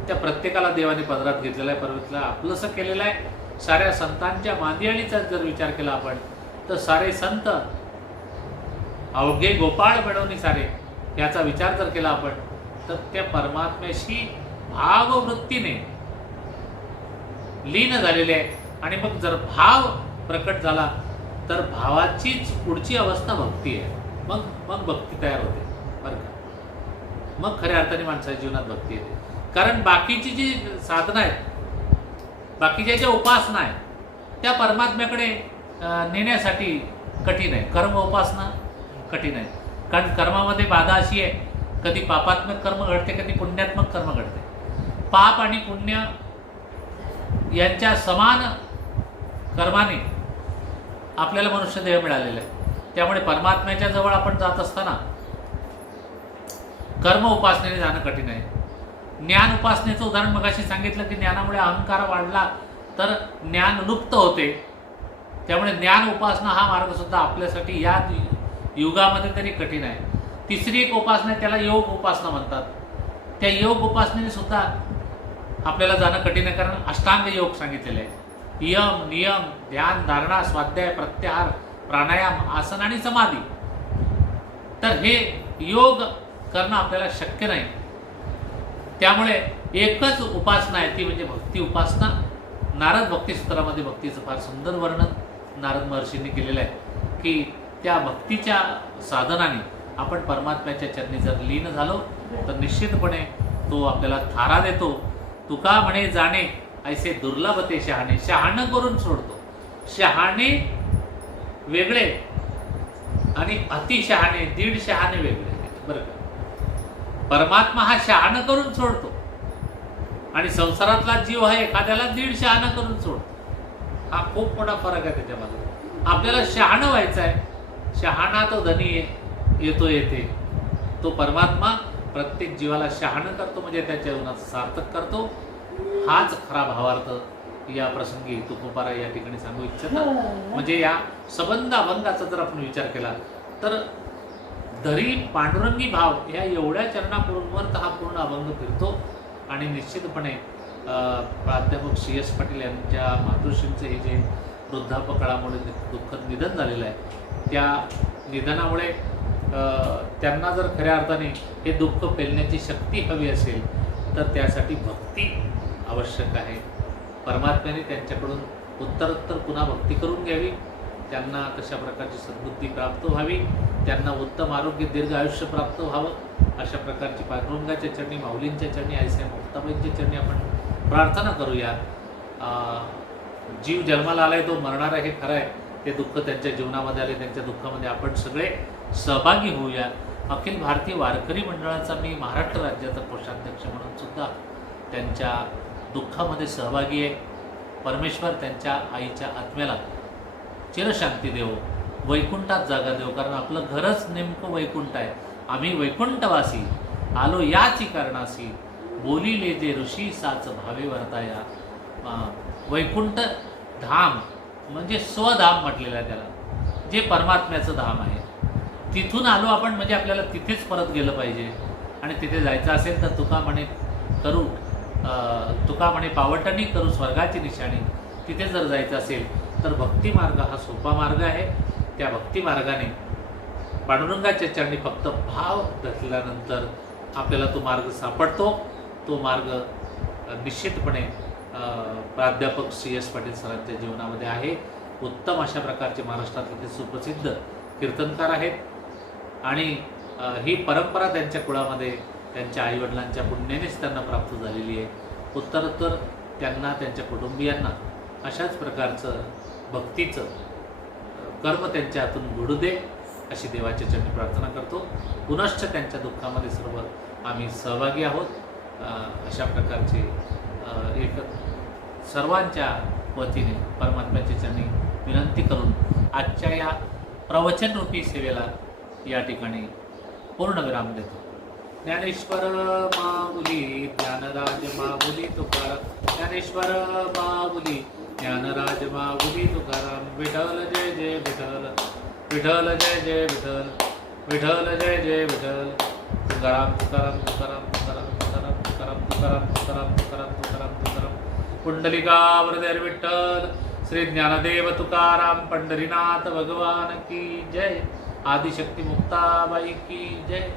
त्या प्रत्येकाला देवाने पदरात घेतलेला आहे, परमेश्वराला आपलंसं केलेलं आहे. साऱ्या संतांच्या मांदियाळीचा जर विचार केला आपण तर सारे संत अवघे गोपाळ मिळवणी सारे याचा विचार जर केला आपण तर त्या परमात्म्याशी भाववृत्तीने लीन झालेले आहे. आणि मग जर भाव प्रकट झाला तर भावाचीच पुढची अवस्था भक्ती आहे. मग भक्ती तयार होते बरं का. मग खऱ्या अर्थाने माणसाच्या जीवनात भक्ती येते. कारण बाकीची जी साधना आहेत, बाकीच्या ज्या उपासना आहेत त्या परमात्म्याकडे नेण्यासाठी कठीण आहे. कर्म उपासना कठीण आहे. कारण कर्मामध्ये बाधा अशी आहे, कधी पापात्मक कर्म घडते, कधी पुण्यात्मक कर्म घडते. पाप आणि पुण्य यांच्या समान कर्माने आपल्याला मनुष्य देह मिळालेला आहे. त्यामुळे परमात्म्याच्या जवळ आपण जात असताना कर्म उपासनेने जाणं कठीण आहे. ज्ञान उपासनेचं उदाहरण मगाशी सांगितलं की ज्ञानामुळे अहंकार वाढला तर ज्ञान लुप्त होते. त्यामुळे ज्ञान उपासना हा मार्ग सुद्धा आपल्यासाठी या युगामध्ये तरी कठीण आहे. तिसरी एक उपासना आहे, त्याला योग उपासना म्हणतात. त्या योग उपासनेने सुद्धा आपल्याला जाणं कठीण आहे. कारण अष्टांग योग सांगितलेले आहे. यम, नियम, ध्यान, धारणा, स्वाध्याय, प्रत्याहार, प्राणायाम, आसन आणि समाधी. तर हे योग करणं आपल्याला शक्य नाही. त्यामुळे एकच उपासना आहे ती म्हणजे भक्ती उपासना. नारद भक्तिसूत्रामध्ये भक्तीचं फार सुंदर वर्णन नारद महर्षींनी केलेलं आहे की त्या भक्तीच्या साधनाने आपण परमात्म्याच्या चरणी जर लीन झालो तर निश्चितपणे तो आपल्याला थारा देतो. तुका म्हणे जाणे ऐसे दुर्लभ ते शहाणे, शहाणं करून सोडतो. शहाणे वेगळे आणि अतिशहाणे, दीड शहाणे वेगळे बरं का. परमात्मा हा शहाणं करून सोडतो आणि संसारातला जीव हा एखाद्याला दीड शहाणं करून सोडतो. हा खूप मोठा फरक आहे त्याच्यामध्ये. आपल्याला शहाणं व्हायचं आहे. शहाणा तो धनी येतो येते. तो परमात्मा प्रत्येक जीवाला शहाणं करतो म्हणजे त्याच्या जीवनाचं सार्थक करतो. हाच खरा भावार्थ या प्रसंगी तुकोबारा या ठिकाणी सांगू इच्छितात. म्हणजे या संबंध अभंगाचा जर आपण विचार केला तर दरी पांडुरंगी भाव या एवढ्या चरणापूर्वक हा पूर्ण अभंग फिरतो. आणि निश्चितपणे प्राध्यापक सी एस पाटील यांच्या मातोश्रींचं हे जे वृद्धापकाळामुळे दुःखद निधन झालेलं आहे, त्या निधनामुळे त्यांना जर खऱ्या अर्थाने हे दुःख पेलण्याची शक्ती हवी असेल तर त्यासाठी भक्ती आवश्यक आहे. परमात्म्याने त्यांच्याकडून उत्तरोत्तर पुन्हा भक्ती करून घ्यावी, त्यांना तशा प्रकारची सद्बुद्धी प्राप्त व्हावी, त्यांना उत्तम आरोग्य दीर्घ आयुष्य प्राप्त व्हावं, अशा प्रकारची पांडुरंगाच्या चरणी, माऊलींच्या चरणी, आईसाहेब मुक्ताबाईंच्या चरणी आपण प्रार्थना करूया. जीव जन्माला आलाय तो मरणार आहे, हे खरं आहे. ते दुःख त्यांच्या जीवनामध्ये आले, त्यांच्या दुःखामध्ये आपण सगळे सहभागी होऊया. अखिल भारतीय वारकरी मंडळाचा मी महाराष्ट्र राज्याचा कोषाध्यक्ष म्हणून सुद्धा त्यांच्या दुःखामध्ये सहभागी आहे. परमेश्वर त्यांच्या आईच्या आत्म्याला चिरशांती देवो, वैकुंठात जागा देव, कारण आपलं घरच नेमकं वैकुंठ आहे. आम्ही वैकुंठवासी आलो याची कारणासी, बोलिले जे ऋषी साच भावे वर्ताया. वैकुंठ धाम म्हणजे स्वधाम म्हटलेलं आहे त्याला, जे परमात्म्याचं धाम आहे. तिथून आलो आपण म्हणजे आपल्याला तिथेच परत गेलं पाहिजे. आणि तिथे जायचं असेल तर तुका म्हणे पावटणी करू स्वर्गाची निशाणी. तिथे जर जायचं असेल तर भक्ती मार्ग हा सोपा मार्ग आहे. त्या भक्ती मार्गाने पांडुरंगाच्या चरणी फक्त भाव धरल्यानंतर आपल्याला तो मार्ग सापडतो. तो मार्ग निश्चितपणे प्राध्यापक सी एस पाटील सरांच्या जीवनामध्ये आहे. उत्तम अशा प्रकारचे महाराष्ट्रातले ते सुप्रसिद्ध कीर्तनकार आहेत. आणि ही परंपरा त्यांच्या कुळामध्ये त्यांच्या आईवडिलांच्या पुण्यानेच त्यांना प्राप्त झालेली आहे. उत्तरोत्तर त्यांना, त्यांच्या कुटुंबियांना अशाच प्रकारचं भक्तीचं कर्म त्यांच्या हातून घडू दे, अशी देवाच्या चरणी प्रार्थना करतो. पुनश्च त्यांच्या दुःखामध्ये सर्व आम्ही सहभागी आहोत. अशा प्रकारचे एक सर्वांच्या वतीने परमात्म्याच्या चरणी विनंती करून आजच्या या प्रवचनरूपी सेवेला या ठिकाणी पूर्णविराम देतो. ज्ञानेश्वर माऊली ज्ञानराज माऊली तुकाराम, ज्ञानेश्वर माऊली ज्ञानराज माऊली तुकाराम. विठ्ठल जय जय विठ्ठल, विठ्ठल जय जय विठ्ठल, विठ्ठल जय जय विठ्ठल. तुकाराम तुकाराम तुकाराम तुकाराम तुकाराम तुकाराम तुकाराम तुकाराम तुकाराम तुकाराम तुकाराम. पुंडलिकावरदर विठ्ठल. श्री ज्ञानदेव तुकाराम पंढरीनाथ भगवान की जय. आदिशक्ती मुक्ताबाई की जय.